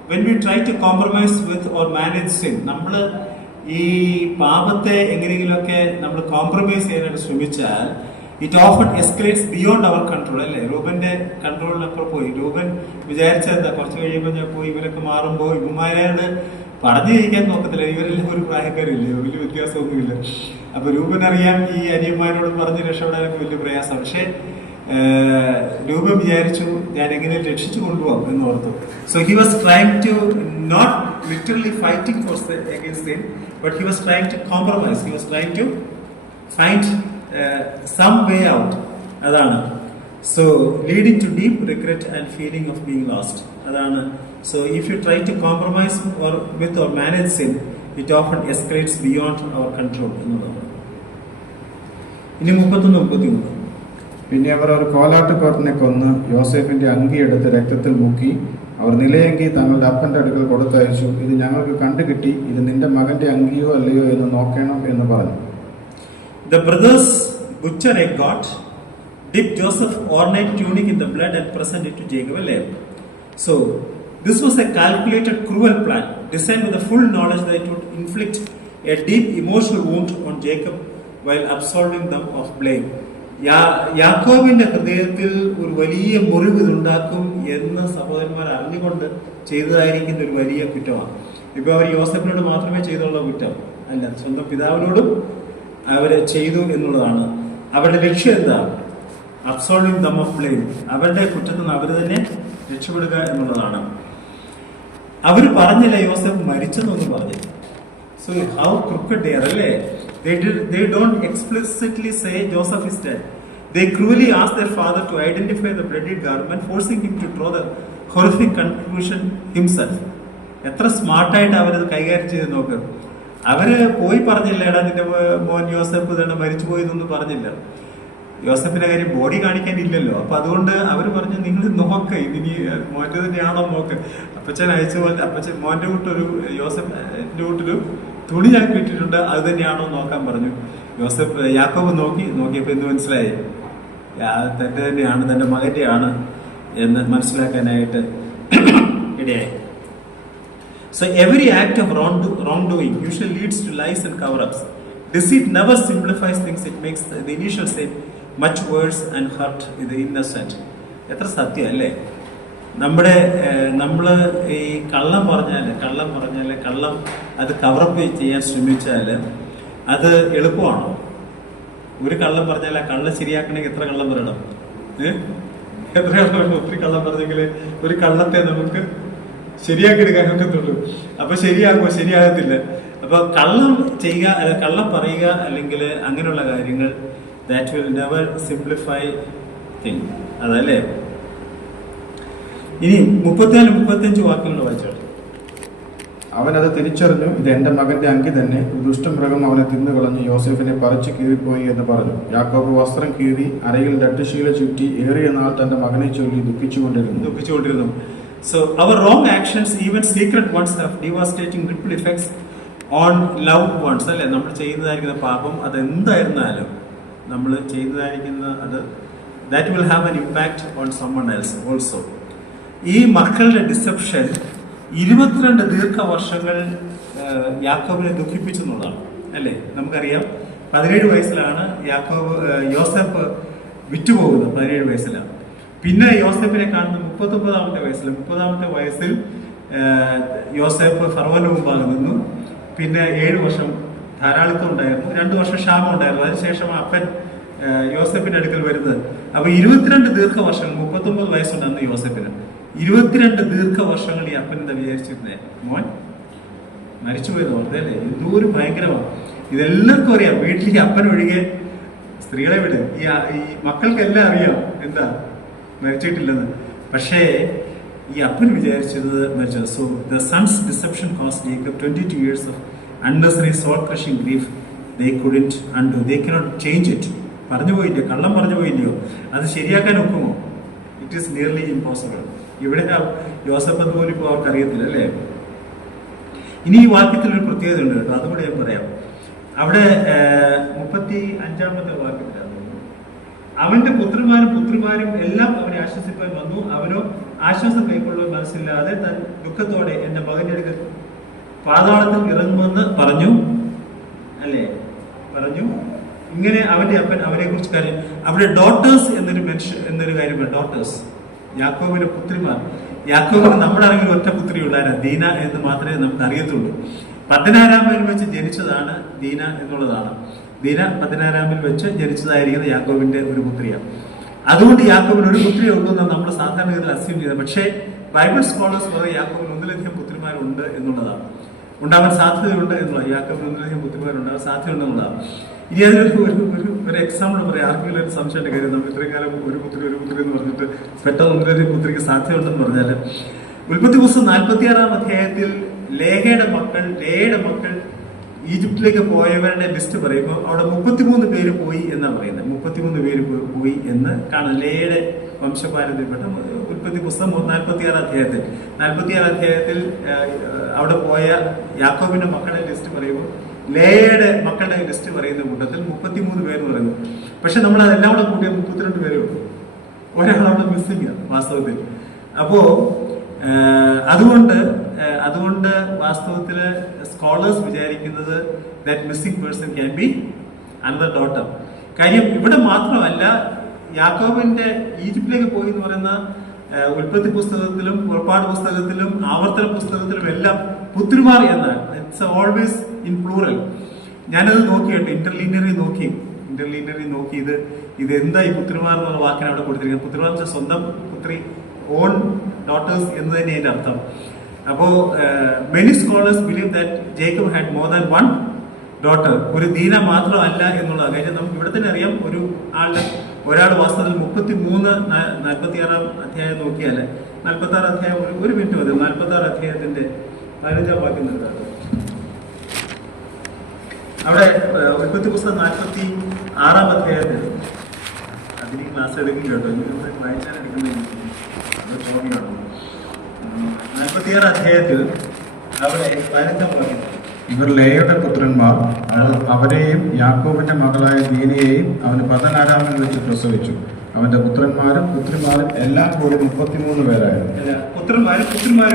when we try to compromise with or manage sin, നമ്മൾ ഈ പാപത്തെ എങ്ങനെയെങ്കിലുമൊക്കെ നമ്മൾ കോംപ്രമൈസ് ചെയ്യാനായിട്ട് ശ്രമിച്ചാൽ it often escalates beyond our control, അല്ലേ? രൂപന്റെ കൺട്രോളിനപ്പുറം പോയി. രൂപൻ വിചാരിച്ചെന്താ, കുറച്ച് കഴിയുമ്പോൾ ഞാൻ പോയി ഇവരൊക്കെ മാറുമ്പോൾ ഇവന്മാരോട് പറഞ്ഞു ജയിക്കാൻ നോക്കത്തില്ല. ഇവരെല്ലാം ഒരു പ്രായക്കാരില്ലേ, വലിയ വ്യത്യാസമൊന്നുമില്ല. അപ്പൊ രൂപനറിയാം ഈ അനിയന്മാരോട് പറഞ്ഞ് രക്ഷപ്പെടാനൊക്കെ വലിയ പ്രയാസം. പക്ഷേ രൂപം വിചാരിച്ചു ഞാൻ എങ്ങനെ രക്ഷിച്ചു കൊണ്ടുപോകാം എന്ന് ഓർത്തു. So he was trying to not literally fighting for against sin, but he was trying to compromise. He was trying to find some way out. അതാണ്. So leading to deep regret and feeling of being lost. അതാണ്. So if you try to compromise or with or manage sin, it often escalates beyond our control എന്നുള്ളതാണ്. ഇനി 31-33. പിന്നെ അവർ ഒരു കോലാട്ടുകോട്ടനെ കൊന്ന് യോസേഫിന്റെ അങ്കി എടുത്ത് രക്തത്തിൽ മുക്കി അവർ നിലയങ്കി തങ്ങളുടെ അപ്പന്റെ അടുക്കൽ കൊടുത്തയച്ചു. ഇത് ഞങ്ങൾക്ക് കണ്ടുകിട്ടി, ഇത് നിന്റെ മകന്റെ അങ്കിയോ അല്ലയോ എന്ന് നോക്കണം എന്ന് പറഞ്ഞു. The brothers butcher a goat, dip Joseph's ornate tunic in the blood and present it to Jacob a lamb. So this was a calculated, cruel plan designed with the full knowledge that it would inflict a deep emotional wound on Jacob while absolving them of blame. യാക്കോബിന്റെ ഹൃദയത്തിൽ ഒരു വലിയ മുറിവ് ഇതുണ്ടാക്കും എന്ന് സഹോദരന്മാർ അറിഞ്ഞുകൊണ്ട് ചെയ്തതായിരിക്കുന്ന ഒരു വലിയ കുറ്റമാണ്. ഇപ്പൊ അവർ യോസഫിനോട് മാത്രമേ ചെയ്തുള്ള കുറ്റം അല്ല, സ്വന്തം പിതാവിനോടും അവര് ചെയ്തു എന്നുള്ളതാണ്. അവരുടെ ലക്ഷ്യം എന്താ? അബ്സോൾവിംഗ് ദം ഓഫ് ബ്ലെയിം. അവരുടെ കുറ്റത്തിൽ നിന്ന് അവർ തന്നെ രക്ഷപ്പെടുക എന്നുള്ളതാണ്. അവർ പറഞ്ഞില്ല യോസഫ് മരിച്ചെന്നൊന്നും പറഞ്ഞില്ല. So how crooked they are, അല്ലേ? They don't explicitly say Joseph is dead. They cruelly ask their father to identify the bloody garment, forcing him to draw the horrific conclusion himself. എത്ര സ്മാർട്ടായിട്ട് അവരത് കൈകാര്യം ചെയ്ത് നോക്ക്. അവര് പോയി പറഞ്ഞില്ല, എടാ നിന്റെ മോൻ യോസഫ് തന്നെ മരിച്ചു പോയതൊന്നും പറഞ്ഞില്ല. യോസഫിന്റെ കാര്യം ബോഡി കാണിക്കാനില്ലല്ലോ. അപ്പൊ അതുകൊണ്ട് അവർ പറഞ്ഞു, നിങ്ങൾ നോക്ക്, ഇനി മോന്റെ തന്നെയാണോ നോക്ക്. അപ്പച്ചൻ അയച്ചു പോലെ അപ്പച്ചൻ മോന്റെ കൂട്ടൊരു യോസഫിന്റെ കൂട്ടൊരു തുണി ഞാൻ കിട്ടിയിട്ടുണ്ട്, അത് തന്നെയാണോ നോക്കാൻ പറഞ്ഞു. യാക്കോബ് നോക്കിയപ്പോ എന്ത് മനസ്സിലായി? തന്റെ തന്നെയാണ്, തന്റെ മകന്റെയാണ് എന്ന് മനസ്സിലാക്കാനായിട്ട് ഇടയായി. So every act of wrongdoing usually leads to lies and cover-ups. Deceit never simplifies things. It makes the initial sin much worse and hurt the innocent. എത്ര സത്യം അല്ലേ? നമ്മള് ഈ കള്ളം പറഞ്ഞാല് കള്ളം അത് കവറപ്പ് ചെയ്യാൻ ശ്രമിച്ചാൽ അത് എളുപ്പമാണോ? ഒരു കള്ളം പറഞ്ഞാൽ ആ കള്ളം ശരിയാക്കണമെങ്കിൽ എത്ര കള്ളം പറയണം? എത്ര കള്ളം വേണം? ഒത്തിരി കള്ളം പറഞ്ഞെങ്കിൽ ഒരു കള്ളത്തെ നമുക്ക് ശരിയാക്കി എടുക്കാൻ പറ്റത്തുള്ളൂ. അപ്പൊ ശരിയാകുമോ? ശരിയാകത്തില്ല. അപ്പൊ കള്ളം ചെയ്യുക, കള്ളം പറയുക, അല്ലെങ്കിൽ അങ്ങനെയുള്ള കാര്യങ്ങൾ that will never simplify thing. അതല്ലേ? ഇനി 34-35 വാക്കുകൾ വായിച്ചോട്ടെ. അവനത് തിരിച്ചറിഞ്ഞു, ഇത് എന്റെ മകന്റെ അങ്കി തന്നെ, ഒരു ദുഷ്ടമൃഗം അവനെ തിന്നുകളഞ്ഞ് യോസേഫിനെ പറിച്ചു കീറിപ്പോയി എന്ന് പറഞ്ഞു. യാക്കോബ് വസ്ത്രം കീറി അരയിൽ രട്ടുശീല ചുറ്റി ഏറിയ നാൾ തന്റെ മകനെ ചൊല്ലി ദുഃഖിച്ചുകൊണ്ടിരുന്നു. So our wrong actions, even secret ones, have devastating ripple effects on loved ones. അല്ലേ? നമ്മൾ ചെയ്യുന്നതായിരിക്കുന്ന പാപം അതെന്തായിരുന്നാലും നമ്മൾ ചെയ്യുന്നതായിരിക്കുന്ന അത് that will have an impact on someone else also. ഈ മക്കളുടെ ഡിസെപ്ഷൻ 22 ദീർഘവർഷങ്ങൾ യാക്കോബിനെ ദുഃഖിപ്പിച്ചെന്നുള്ളതാണ്, അല്ലേ? നമുക്കറിയാം 17 വയസ്സിലാണ് യോസഫ് വിറ്റുപോകുന്നത്. 17 വയസ്സിലാണ്. പിന്നെ യോസഫിനെ കാണുന്നത് 39-ാമത്തെ വയസ്സിൽ. 30-ാമത്തെ വയസ്സിൽ യോസഫ് ഫറവോന് മുമ്പാകെ നിന്നു. പിന്നെ 7 വർഷം ധാരാളിത്തം ഉണ്ടായിരുന്നു, 2 വർഷം ക്ഷാമം ഉണ്ടായിരുന്നു. അതിനുശേഷം അപ്പൻ യോസഫിന്റെ അടുക്കൽ വരുന്നത്. അപ്പൊ 22 ദീർഘവർഷങ്ങൾ, 39 വയസ്സുണ്ട് അന്ന് യോസഫിന്. 22 ദീർഘവർഷങ്ങൾ ഈ അപ്പൻ എന്താ വിചാരിച്ചിരുന്നേ? മോൻ മരിച്ചുപോയത് ഓർത്തേ, അല്ലേ? എന്തോ ഒരു ഭയങ്കരമാണ്. ഇതെല്ലാവർക്കും അറിയാം. വീട്ടിലേക്ക് അപ്പൻ ഒഴികെ സ്ത്രീകളെ വിട്, ഈ മക്കൾക്കെല്ലാം അറിയാം എന്താ മരിച്ചിട്ടില്ലെന്ന്. പക്ഷേ ഈ അപ്പൻ വിചാരിച്ചത് മരിച്ചത്. So the sons deception cost Jacob 22 years of unnecessary soul crushing grief. They couldn't undo. They cannot change it. പറഞ്ഞു പോയില്ലയോ? കള്ളം പറഞ്ഞു പോയില്ലയോ? അത് ശരിയാക്കാൻ ഒക്കുമോ? It is nearly impossible. ഇവിടെ യോസഫ് അതുപോലെ ഇപ്പോൾ അവർക്ക് അറിയത്തില്ല, അല്ലേ? ഇനി ഈ വാക്യത്തിൽ ഒരു പ്രത്യേകത ഉണ്ട് കേട്ടോ, അതുകൂടെ ഞാൻ പറയാം. അവിടെ 35-ാമത്തെ വാക്യത്തിലാണ്, അവന്റെ പുത്രിമാരും എല്ലാം അവനെ ആശ്വസിപ്പാൻ വന്നു. അവനോ ആശ്വാസം കൈക്കൊള്ളുവാൻ മനസ്സില്ലാതെ തൻ ദുഃഖത്തോടെ എന്റെ മകന്റെ അടുക്കൽ പാതാളത്തിൽ ഇറങ്ങുമെന്ന് പറഞ്ഞു, അല്ലേ? പറഞ്ഞു. ഇങ്ങനെ അവന്റെ അപ്പൻ അവരെ കുറിച്ച് കാര്യം അവിടെ ഡോട്ടേഴ്സ് എന്നൊരു കാര്യം. ഡോട്ടേഴ്സ് യാക്കോബിന്റെ പുത്രിമാർ. യാക്കോബിന് നമ്മുടെ അറിവിൽ ഒറ്റ പുത്രി ഉള്ളായിരുന്നു, ദീന എന്ന് മാത്രമേ നമുക്ക് അറിയത്തുള്ളൂ. 16-ാമിൽ വെച്ച് ജനിച്ചതാണ് ദീന എന്നുള്ളതാണ്. ദീന 16-ാമിൽ വെച്ച് ജനിച്ചതായിരിക്കുന്നത് യാക്കോബിന്റെ ഒരു പുത്രിയാണ്. അതുകൊണ്ട് യാക്കോബിന് ഒരു പുത്രിയെ ഉള്ളൂ എന്നാണ് നമ്മൾ സാധാരണഗതിയിൽ അസ്യൂം ചെയ്യുന്നത്. പക്ഷേ ബൈബിൾ സ്കോളേഴ്സ് പറയും യാക്കോബിന് ഒന്നിലധികം പുത്രിമാരുണ്ട് എന്നുള്ളതാണ്, ഉണ്ടാവാൻ സാധ്യതയുണ്ട് എന്നുള്ളത്. യാക്കോബിന് ഒന്നിലധികം പുത്രിമാരുണ്ടാവാൻ സാധ്യതയുണ്ട് എന്നുള്ളതാണ്. ഇനി അതിനൊരു ഒരു എക്സാമ്പിൾ പറയാം. ആർക്കെങ്കിലും ഒരു സംശയത്തിന്റെ കാര്യം, നമ്മൾ ഇത്രയും കാലം ഒരു പുത്രി എന്ന് പറഞ്ഞിട്ട് പെട്ടെന്ന് ഒന്നിലധികം പുത്രിക്ക് സാധ്യതയുണ്ടെന്ന് പറഞ്ഞാൽ, ഉൽപ്പത്തി പുസ്തകം 46-ാം അധ്യായത്തിൽ ലേയയുടെ മക്കൾ ഈജിപ്തിലേക്ക് പോയവരുടെ ലിസ്റ്റ് പറയുമ്പോൾ അവിടെ 33 പേര് പോയി എന്നാണ് പറയുന്നത്. 33 പേര് പോയി എന്ന് കാണാം. ലേയയുടെ വംശപാരമ്പര്യപ്പെട്ട ഉൽപ്പത്തി പുസ്തകം 46-ാം അധ്യായത്തിൽ അവിടെ പോയ യാക്കോബിന്റെ മക്കളുടെ ലിസ്റ്റ് പറയുമ്പോൾ ലേയയുടെ മക്കളുടെ ലിസ്റ്റ് പറയുന്ന കൂട്ടത്തിൽ 33 പേര് പറയുന്നു. പക്ഷെ നമ്മൾ അതെല്ലാം കൂടെ കൂട്ടിയ 32 പേരേ ഉള്ളൂ. ഒരാളവിടെ മിസ്സിംഗ് വാസ്തവത്തിൽ. അപ്പോ അതുകൊണ്ട് വാസ്തവത്തില് സ്കോളേഴ്സ് വിചാരിക്കുന്നത് that missing person can be another daughter. കാര്യം ഇവിടെ മാത്രമല്ല, യാക്കോബിന്റെ ഈജിപ്തിലേക്ക് പോയി എന്ന് പറയുന്ന ഉൽപ്പത്തി പുസ്തകത്തിലും പുറപ്പാട് പുസ്തകത്തിലും ആവർത്തന പുസ്തകത്തിലും എല്ലാം പുത്രിമാർ എന്നാണ്. It's always in plural. ഞാനത് നോക്കിയിട്ട് ഇന്റർലീനിയറി നോക്കി ഇത് എന്താ ഈ പുത്രിമാർ എന്നുള്ള വാക്കിന് അവിടെ കൊടുത്തിരിക്കുന്നത്. പുത്രിമാർ വെച്ചാൽ സ്വന്തം പുത്രി, ഓൺ ഡോട്ടേഴ്സ് എന്ന് തന്നെ അതിന്റെ അർത്ഥം. അപ്പോ many scholars believe that Jacob had more than one daughter. ഒരു ദീന മാത്രമല്ല എന്നുള്ള കാര്യം നമുക്ക് ഇവിടെ തന്നെ അറിയാം. ഒരാൾ വാസ്തവത്തിൽ 46-ാം അധ്യായം നോക്കിയാൽ 46 അധ്യായം ഒരു മിനിറ്റ് മതി. 46 അധ്യായത്തിന്റെ 15-ാം വാക്യം നിർത്താറ്. അവിടെ ഉൽപ്പത്തി പുസ്തകം 46-ാം അധ്യായത്തിൽ അതിന് ക്ലാസ് എടുക്കും കേട്ടോ, വായിച്ചാൽ എടുക്കുന്നത് 46-ാം അധ്യായത്തിൽ അവിടെ 15-ാം വാക്യം, ഇവർ ലേയയുടെ പുത്രന്മാർ, അവരെയും യാക്കോബിന്റെ മകളായ ദീനയെയും അവന് 16-ാമിൽ വെച്ച് പ്രസവിച്ചു. അവന്റെ പുത്രന്മാരും പുത്രിമാരും എല്ലാം കൂടി 33 പേരായിരുന്നു. പുത്രിമാരും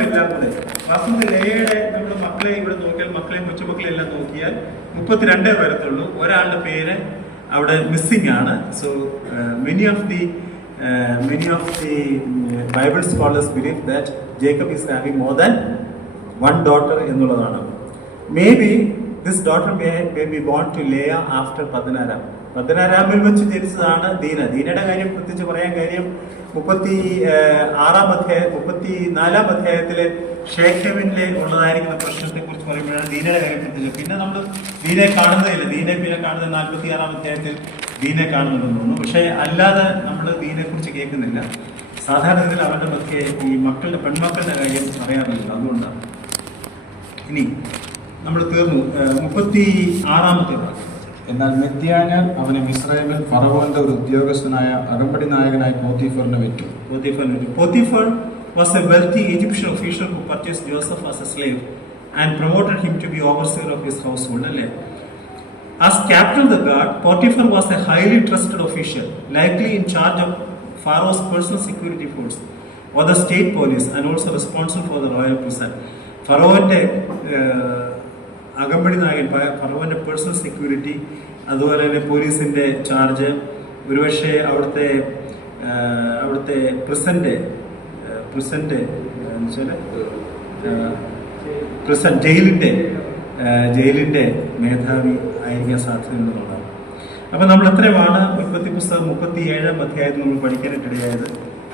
എല്ലാം കൂടെ വാസ്തവത്തിൽ ലേയയുടെ നമ്മുടെ മക്കളെ ഇവിടെ നോക്കിയാൽ, മക്കളെയും കൊച്ചുമക്കളെയും എല്ലാം നോക്കിയാൽ 32 വരത്തുള്ളൂ. ഒരാളുടെ പേര് അവിടെ മിസ്സിംഗ് ആണ്. So many of the Bible scholars believe that Jacob is having more than one daughter എന്നുള്ളതാണ്. Maybe this daughter may be born to Leah after 16-ാമിൽ വെച്ച് ജനിച്ചതാണ് ദീന. ദീനയുടെ കാര്യം പ്രത്യേകിച്ച് പറയാൻ കാര്യം 34-ാം അധ്യായത്തിലെ ഷേഖെമിലെ ഉള്ളതായിരിക്കുന്ന പ്രശ്നത്തെ കുറിച്ച് പറയുമ്പോഴാണ് ദീനയുടെ കാര്യം പ്രത്യേകിച്ച്. പിന്നെ നമ്മൾ ദീനയെ കാണുന്നതില്ല. ദീനയെ പിന്നെ കാണുന്നത് 46-ാം അധ്യായത്തിൽ ദീനയെ കാണുന്നുണ്ടെന്ന് തോന്നുന്നു. പക്ഷേ അല്ലാതെ നമ്മൾ ദീനയെ കുറിച്ച് കേൾക്കുന്നില്ല. സാധാരണ ഇതിൽ അവരുടെ മധ്യേ ഈ പെൺമക്കളുടെ കാര്യം പറയാറില്ല. അതുകൊണ്ടാണ്. ഇനി നമ്മൾ തീർന്നു. 36-ാമത്തെ വാക്യം. എന്നാൽ മിദ്യാന്യർ അവനെ മിസ്രയീമിൽ ഫറവോന്റെ ഒരു ഉദ്യോഗസ്ഥനായ അകമ്പടി നായകനായി പോത്തിഫറിനെ വിറ്റു. Potiphar was a wealthy Egyptian official who purchased Joseph as a slave and promoted him to be overseer of his household. As captain of the guard, Potiphar was a highly trusted official, likely in charge of Pharaoh's personal security force or the state police, and also responsible for the royal prison. ഫറോവന്റെ അകമ്പടി നായകൻ, ഫറോവന്റെ personal security, അതുപോലെ തന്നെ പോലീസിന്റെ charge, ഒരുപക്ഷെ അവിടുത്തെ present ജയിലിന്റെ മേധാവി ആയിരിക്കാൻ സാധ്യതയുണ്ടെന്നുള്ളതാണ്. അപ്പൊ നമ്മൾ എത്രയുമാണ് ഉൽപ്പത്തി പുസ്തകം 37-ാം അധ്യായത്തിൽ നമ്മൾ പഠിക്കാനായിട്ടിടയായത്.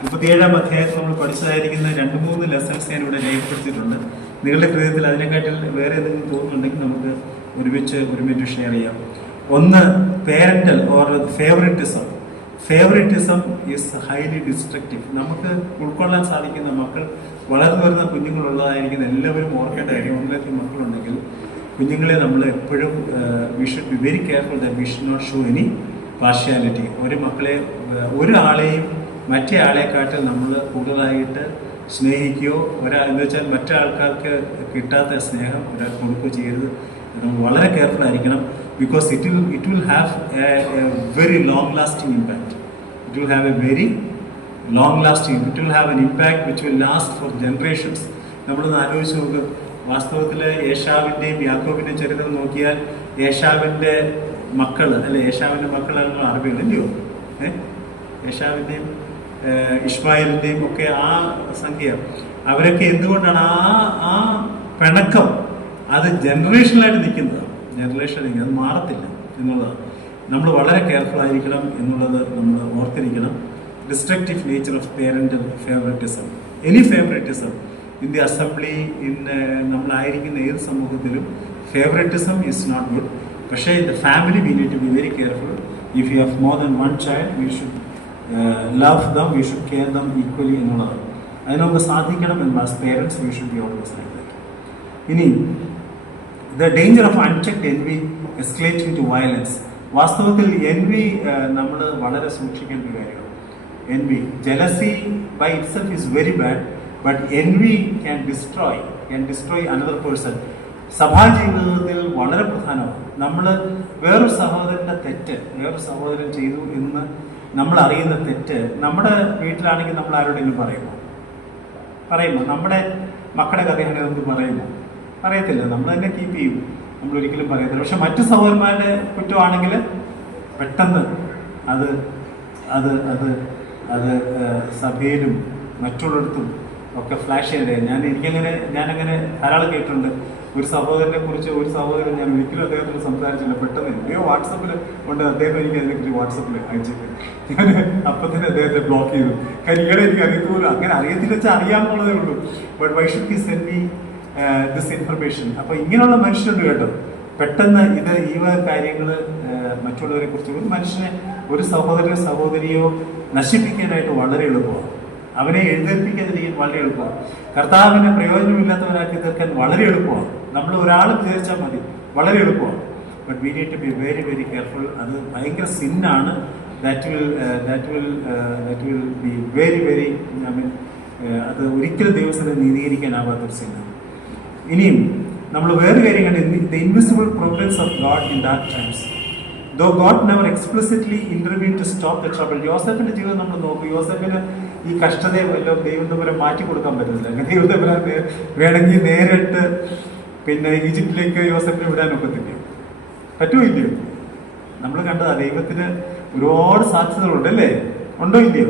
37-ാം അധ്യായത്തിൽ നമ്മൾ പഠിച്ചതായിരിക്കുന്ന 2-3 ലെസൺസ് ഞാൻ ഇവിടെ രേഖപ്പെടുത്തിയിട്ടുണ്ട്. നിങ്ങളുടെ ഹൃദയത്തിൽ അതിനെക്കാട്ടിൽ വേറെ എന്തെങ്കിലും തോന്നുന്നുണ്ടെങ്കിൽ നമുക്ക് ഒരുമിച്ച് ഷെയർ ചെയ്യാം. ഒന്ന്, parental or favouritism is highly destructive. നമുക്ക് ഉൾക്കൊള്ളാൻ സാധിക്കുന്ന മക്കൾ, വളർന്നു വരുന്ന കുഞ്ഞുങ്ങളുള്ളതായിരിക്കുന്ന എല്ലാവരും ഓർക്കേണ്ട കാര്യം, ഒന്നിലധികം മക്കളുണ്ടെങ്കിൽ കുഞ്ഞുങ്ങളെ നമ്മൾ എപ്പോഴും we should be very careful that we should not show any partiality. ഒരാളെയും മറ്റേ ആളെക്കാട്ടിൽ നമ്മൾ കൂടുതലായിട്ട് സ്നേഹിക്കുകയോ എന്ന് വെച്ചാൽ മറ്റേ ആൾക്കാർക്ക് കിട്ടാത്ത സ്നേഹം ഒരാൾ കൊടുക്കുകയോ ചെയ്യരുത്. നമ്മൾ വളരെ കെയർഫുൾ ആയിരിക്കണം. Because it will have a very long lasting impact. It will have an impact which will last for generations. നമ്മളൊന്ന് ആലോചിച്ച് നോക്ക്. വാസ്തവത്തിൽ ഏശാവിൻ്റെയും യാക്കോബിൻ്റെയും ചരിത്രം നോക്കിയാൽ ഏശാവിൻ്റെ മക്കളാണ് അറബികൾ, ഇല്ലയോ? ഏശാവിൻ്റെയും ഇസ്മായിലിൻ്റെയും ഒക്കെ ആ സംഖ്യ, അവരൊക്കെ എന്തുകൊണ്ടാണ് ആ പിണക്കം അത് ജനറേഷനിലായിട്ട് നിൽക്കുന്നത്, അത് മാറത്തില്ല എന്നുള്ളതാണ്. നമ്മൾ വളരെ കെയർഫുൾ ആയിരിക്കണം എന്നുള്ളത് നമ്മൾ ഓർത്തിരിക്കണം. Destructive nature of parental favouritism, any favouritism in the assembly, നമ്മളായിരിക്കുന്ന ഏത് സമൂഹത്തിലും ഫേവററ്റിസം ഈസ് നോട്ട് ഗുഡ്. പക്ഷേ in the family we need to be very careful. If you have more than one child we should love them, we should care them equally എന്നുള്ളതാണ്. അതിന് നമുക്ക് സാധിക്കണം എന്ന് as parents we should be always like that. ഇനി the danger of unchecked envy escalating to violence. വാസ്തവത്തിൽ എൻവി നമ്മൾ വളരെ സൂക്ഷിക്കേണ്ട ഒരു കാര്യമാണ്. Envy, jealousy by itself is very bad, but envy can destroy another person. സഭാ ജീവിതത്തിൽ വളരെ പ്രധാനമാണ്. നമ്മൾ വേറൊരു സഹോദരൻ്റെ തെറ്റ് വേറൊരു സഹോദരൻ ചെയ്തു എന്ന് നമ്മൾ അറിയുന്ന തെറ്റ് നമ്മുടെ വീട്ടിലാണെങ്കിൽ നമ്മൾ ആരോടെങ്കിലും പറയുമോ? നമ്മുടെ മക്കളുടെ കഥയാണ് നമുക്ക് പറയത്തില്ല, നമ്മൾ തന്നെ കീപ്പ് ചെയ്യും, നമ്മൾ ഒരിക്കലും പറയത്തില്ല. പക്ഷെ മറ്റു സഹോദരന്മാരുടെ കുറ്റമാണെങ്കിൽ പെട്ടെന്ന് അത് അത് അത് അത് സഭയിലും മറ്റുള്ളിടത്തും ഒക്കെ ഫ്ലാഷ് ചെയ്തേ. ഞാനങ്ങനെ ധാരാളം കേട്ടിട്ടുണ്ട്. ഒരു സഹോദരനെ കുറിച്ച് ഒരു സഹോദരൻ ഞാൻ ഒരിക്കലും അദ്ദേഹത്തോട് സംസാരിച്ചില്ല, പെട്ടെന്ന് എവിടെയോ വാട്സപ്പിൽ ഉണ്ട്, അദ്ദേഹം എനിക്ക് അതിനെക്കുറിച്ച് വാട്സപ്പിൽ അയച്ചിട്ട് ഞാൻ അപ്പം തന്നെ അദ്ദേഹത്തെ ബ്ലോക്ക് ചെയ്തു. കരികളെ എനിക്ക് അറിയത്തുള്ളൂ, അങ്ങനെ അറിയത്തില്ല വെച്ചാൽ അറിയാമെന്നുള്ളതേ ഉള്ളൂ. But why should he send me this information? അപ്പോൾ ഇങ്ങനെയുള്ള മനുഷ്യരുണ്ട് കേട്ടോ. പെട്ടെന്ന് ഈ കാര്യങ്ങൾ മറ്റുള്ളവരെ കുറിച്ച് ഒരു മനുഷ്യനെ, ഒരു സഹോദരനോ സഹോദരിയോ നശിപ്പിക്കാനായിട്ട് വളരെ എളുപ്പമാണ്. അവനെ എഴുന്നേൽപ്പിക്കാതിരിക്കാൻ വളരെ എളുപ്പമാണ്. കർത്താവിനെ പ്രയോജനമില്ലാത്തവരാക്കി തീർക്കാൻ വളരെ എളുപ്പമാണ്. നമ്മൾ ഒരാൾ വിചാരിച്ചാൽ മതി, വളരെ എളുപ്പമാണ്. But we need to be very very careful. അത് ഭയങ്കര സിന്നാണ്. That will be very very അത് ഒരിക്കലും ദൈവത്തിന് നീതീകരിക്കാനാവാത്തൊരു സിന്നാണ്. ഇനിയും നമ്മൾ വേറെ കാര്യം കണ്ട്, the invisible Providence of God in that times. Though God never explicitly intervened to stop the trouble. യോസേഫിന്റെ ജീവിതം നമ്മൾ നോക്കും. യോസേഫിന് ഈ കഷ്ടതയെ വല്ലതും ദൈവം തമ്മിൽ മാറ്റി കൊടുക്കാൻ പറ്റുന്നില്ല. ദൈവം തമ്മിൽ വേണമെങ്കിൽ നേരിട്ട് ഈജിപ്തിലേക്ക് യോസേഫിനെ വിടാൻ ഒക്കത്തില്ല, പറ്റുമില്ലയോ? നമ്മൾ കണ്ടതാ, ദൈവത്തിന് ഒരുപാട് സാധ്യതകളുണ്ട്, അല്ലേ? ഉണ്ടോ ഇല്ലയോ?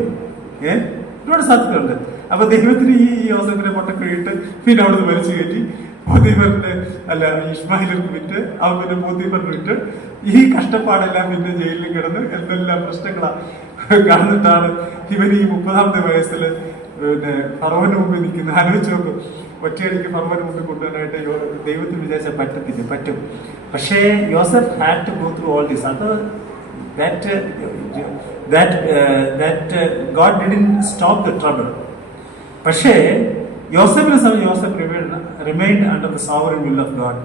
ഒരുപാട് സാധ്യതകളുണ്ട്. അപ്പൊ ദൈവത്തിന് ഈ യോസേഫിനെ പൊട്ടക്കിഴിട്ട് പിന്നെ അവിടുന്ന് വലിച്ചു കയറ്റി ഇസ്മായിലിന് വിറ്റ്, അവൻ പിന്നെ പോത്തീഫറിന് വിറ്റ്, ഈ കഷ്ടപ്പാടെല്ലാം പിന്നെ ജയിലിൽ കിടന്ന് എന്തെല്ലാം പ്രശ്നങ്ങളാണ് കാണുന്നിട്ടാണ് ഇവൻ ഈ 30-ാമത്തെ വയസ്സിൽ ഫറവോന്റെ മുമ്പിൽ നിൽക്കുന്ന. ആലോചിച്ച് നോക്കും, ഒറ്റയടിക്ക് ഫറവോന്റെ മുമ്പിൽ കൊണ്ടുവരാനായിട്ട് ദൈവത്തിന് വിചാരിച്ചാൽ പറ്റും. പക്ഷേ Yosef had to go through all this. അത് God didn't stop the trouble. പക്ഷേ യോസഫിനെ സംബന്ധിച്ച് യോസഫ് remained under the sovereign will of God,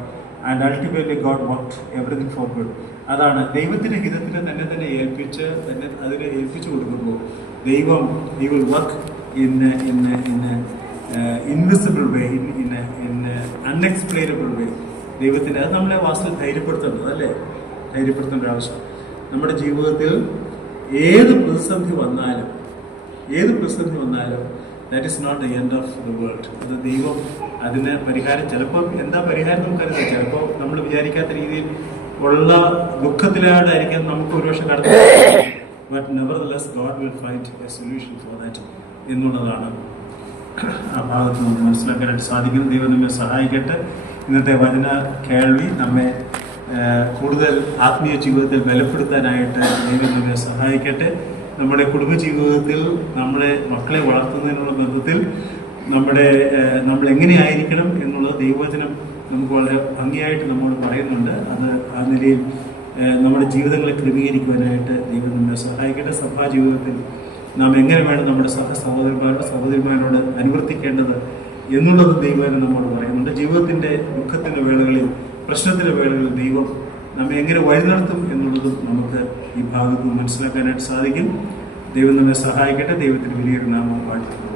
and ultimately God worked everything for good. അതാണ് ദൈവത്തിന്റെ ഹിതത്തിന് തന്നെ ഏൽപ്പിച്ചു കൊടുക്കുമ്പോൾ ദൈവം he will work in invisible way, in unexplainable way. ദൈവത്തിന് അത് നമ്മളെ വാസ്തവത്തിൽ ധൈര്യപ്പെടുത്തേണ്ടത്, അല്ലേ? ധൈര്യപ്പെടുത്തേണ്ട ആവശ്യം. നമ്മുടെ ജീവിതത്തിൽ ഏത് പ്രതിസന്ധി വന്നാലും that is not the end of the world. അത് ദൈവം അതിന് പരിഹാരം, ചിലപ്പോൾ എന്താ പരിഹാരം നമുക്കറിയാം, ചിലപ്പോൾ നമ്മൾ വിചാരിക്കാത്ത രീതിയിൽ ഉള്ള ദുഃഖത്തിലായിട്ടായിരിക്കും നമുക്ക് ഒരുപക്ഷെ കടന്നു. But nevertheless God will find a solution for that എന്നുള്ളതാണ് ആ ഭാഗത്ത് നമുക്ക് മനസ്സിലാക്കാനായിട്ട് സാധിക്കും. ദൈവം നമ്മെ സഹായിക്കട്ടെ. ഇന്നത്തെ വചന കേൾവി നമ്മെ കൂടുതൽ ആത്മീയ ജീവിതത്തിൽ ബലപ്പെടുത്താനായിട്ട് ദൈവം നമ്മെ സഹായിക്കട്ടെ. നമ്മുടെ കുടുംബജീവിതത്തിൽ നമ്മുടെ മക്കളെ വളർത്തുന്നതിനുള്ള ബന്ധത്തിൽ നമ്മൾ എങ്ങനെയായിരിക്കണം എന്നുള്ളത് ദൈവവചനം നമുക്ക് വളരെ ഭംഗിയായിട്ട് നമ്മോട് പറയുന്നുണ്ട്. അത് ആ നിലയിൽ നമ്മുടെ ജീവിതങ്ങളെ ക്രമീകരിക്കുവാനായിട്ട് ദൈവം നമ്മെ സഹായിക്കട്ടെ. സഭാ ജീവിതത്തിൽ നാം എങ്ങനെ വേണം നമ്മുടെ സഹോദരിമാരോട് അനുവർത്തിക്കേണ്ടത് എന്നുള്ളത് ദൈവവചനം നമ്മോട് പറയുന്നുണ്ട്. ജീവിതത്തിൻ്റെ ദുഃഖത്തിൻ്റെ വേളകളിൽ, പ്രശ്നത്തിൻ്റെ വേളകളിൽ ദൈവം നമ്മെ എങ്ങനെ വഴി നടത്തും എന്നുള്ളതും നമുക്ക് ഈ ഭാഗത്ത് മനസ്സിലാക്കാനായിട്ട് സാധിക്കും. ദൈവം നമ്മെ സഹായിക്കട്ടെ. ദൈവത്തിന് വലിയൊരു നാമം വാഴ്ത്തുന്നു.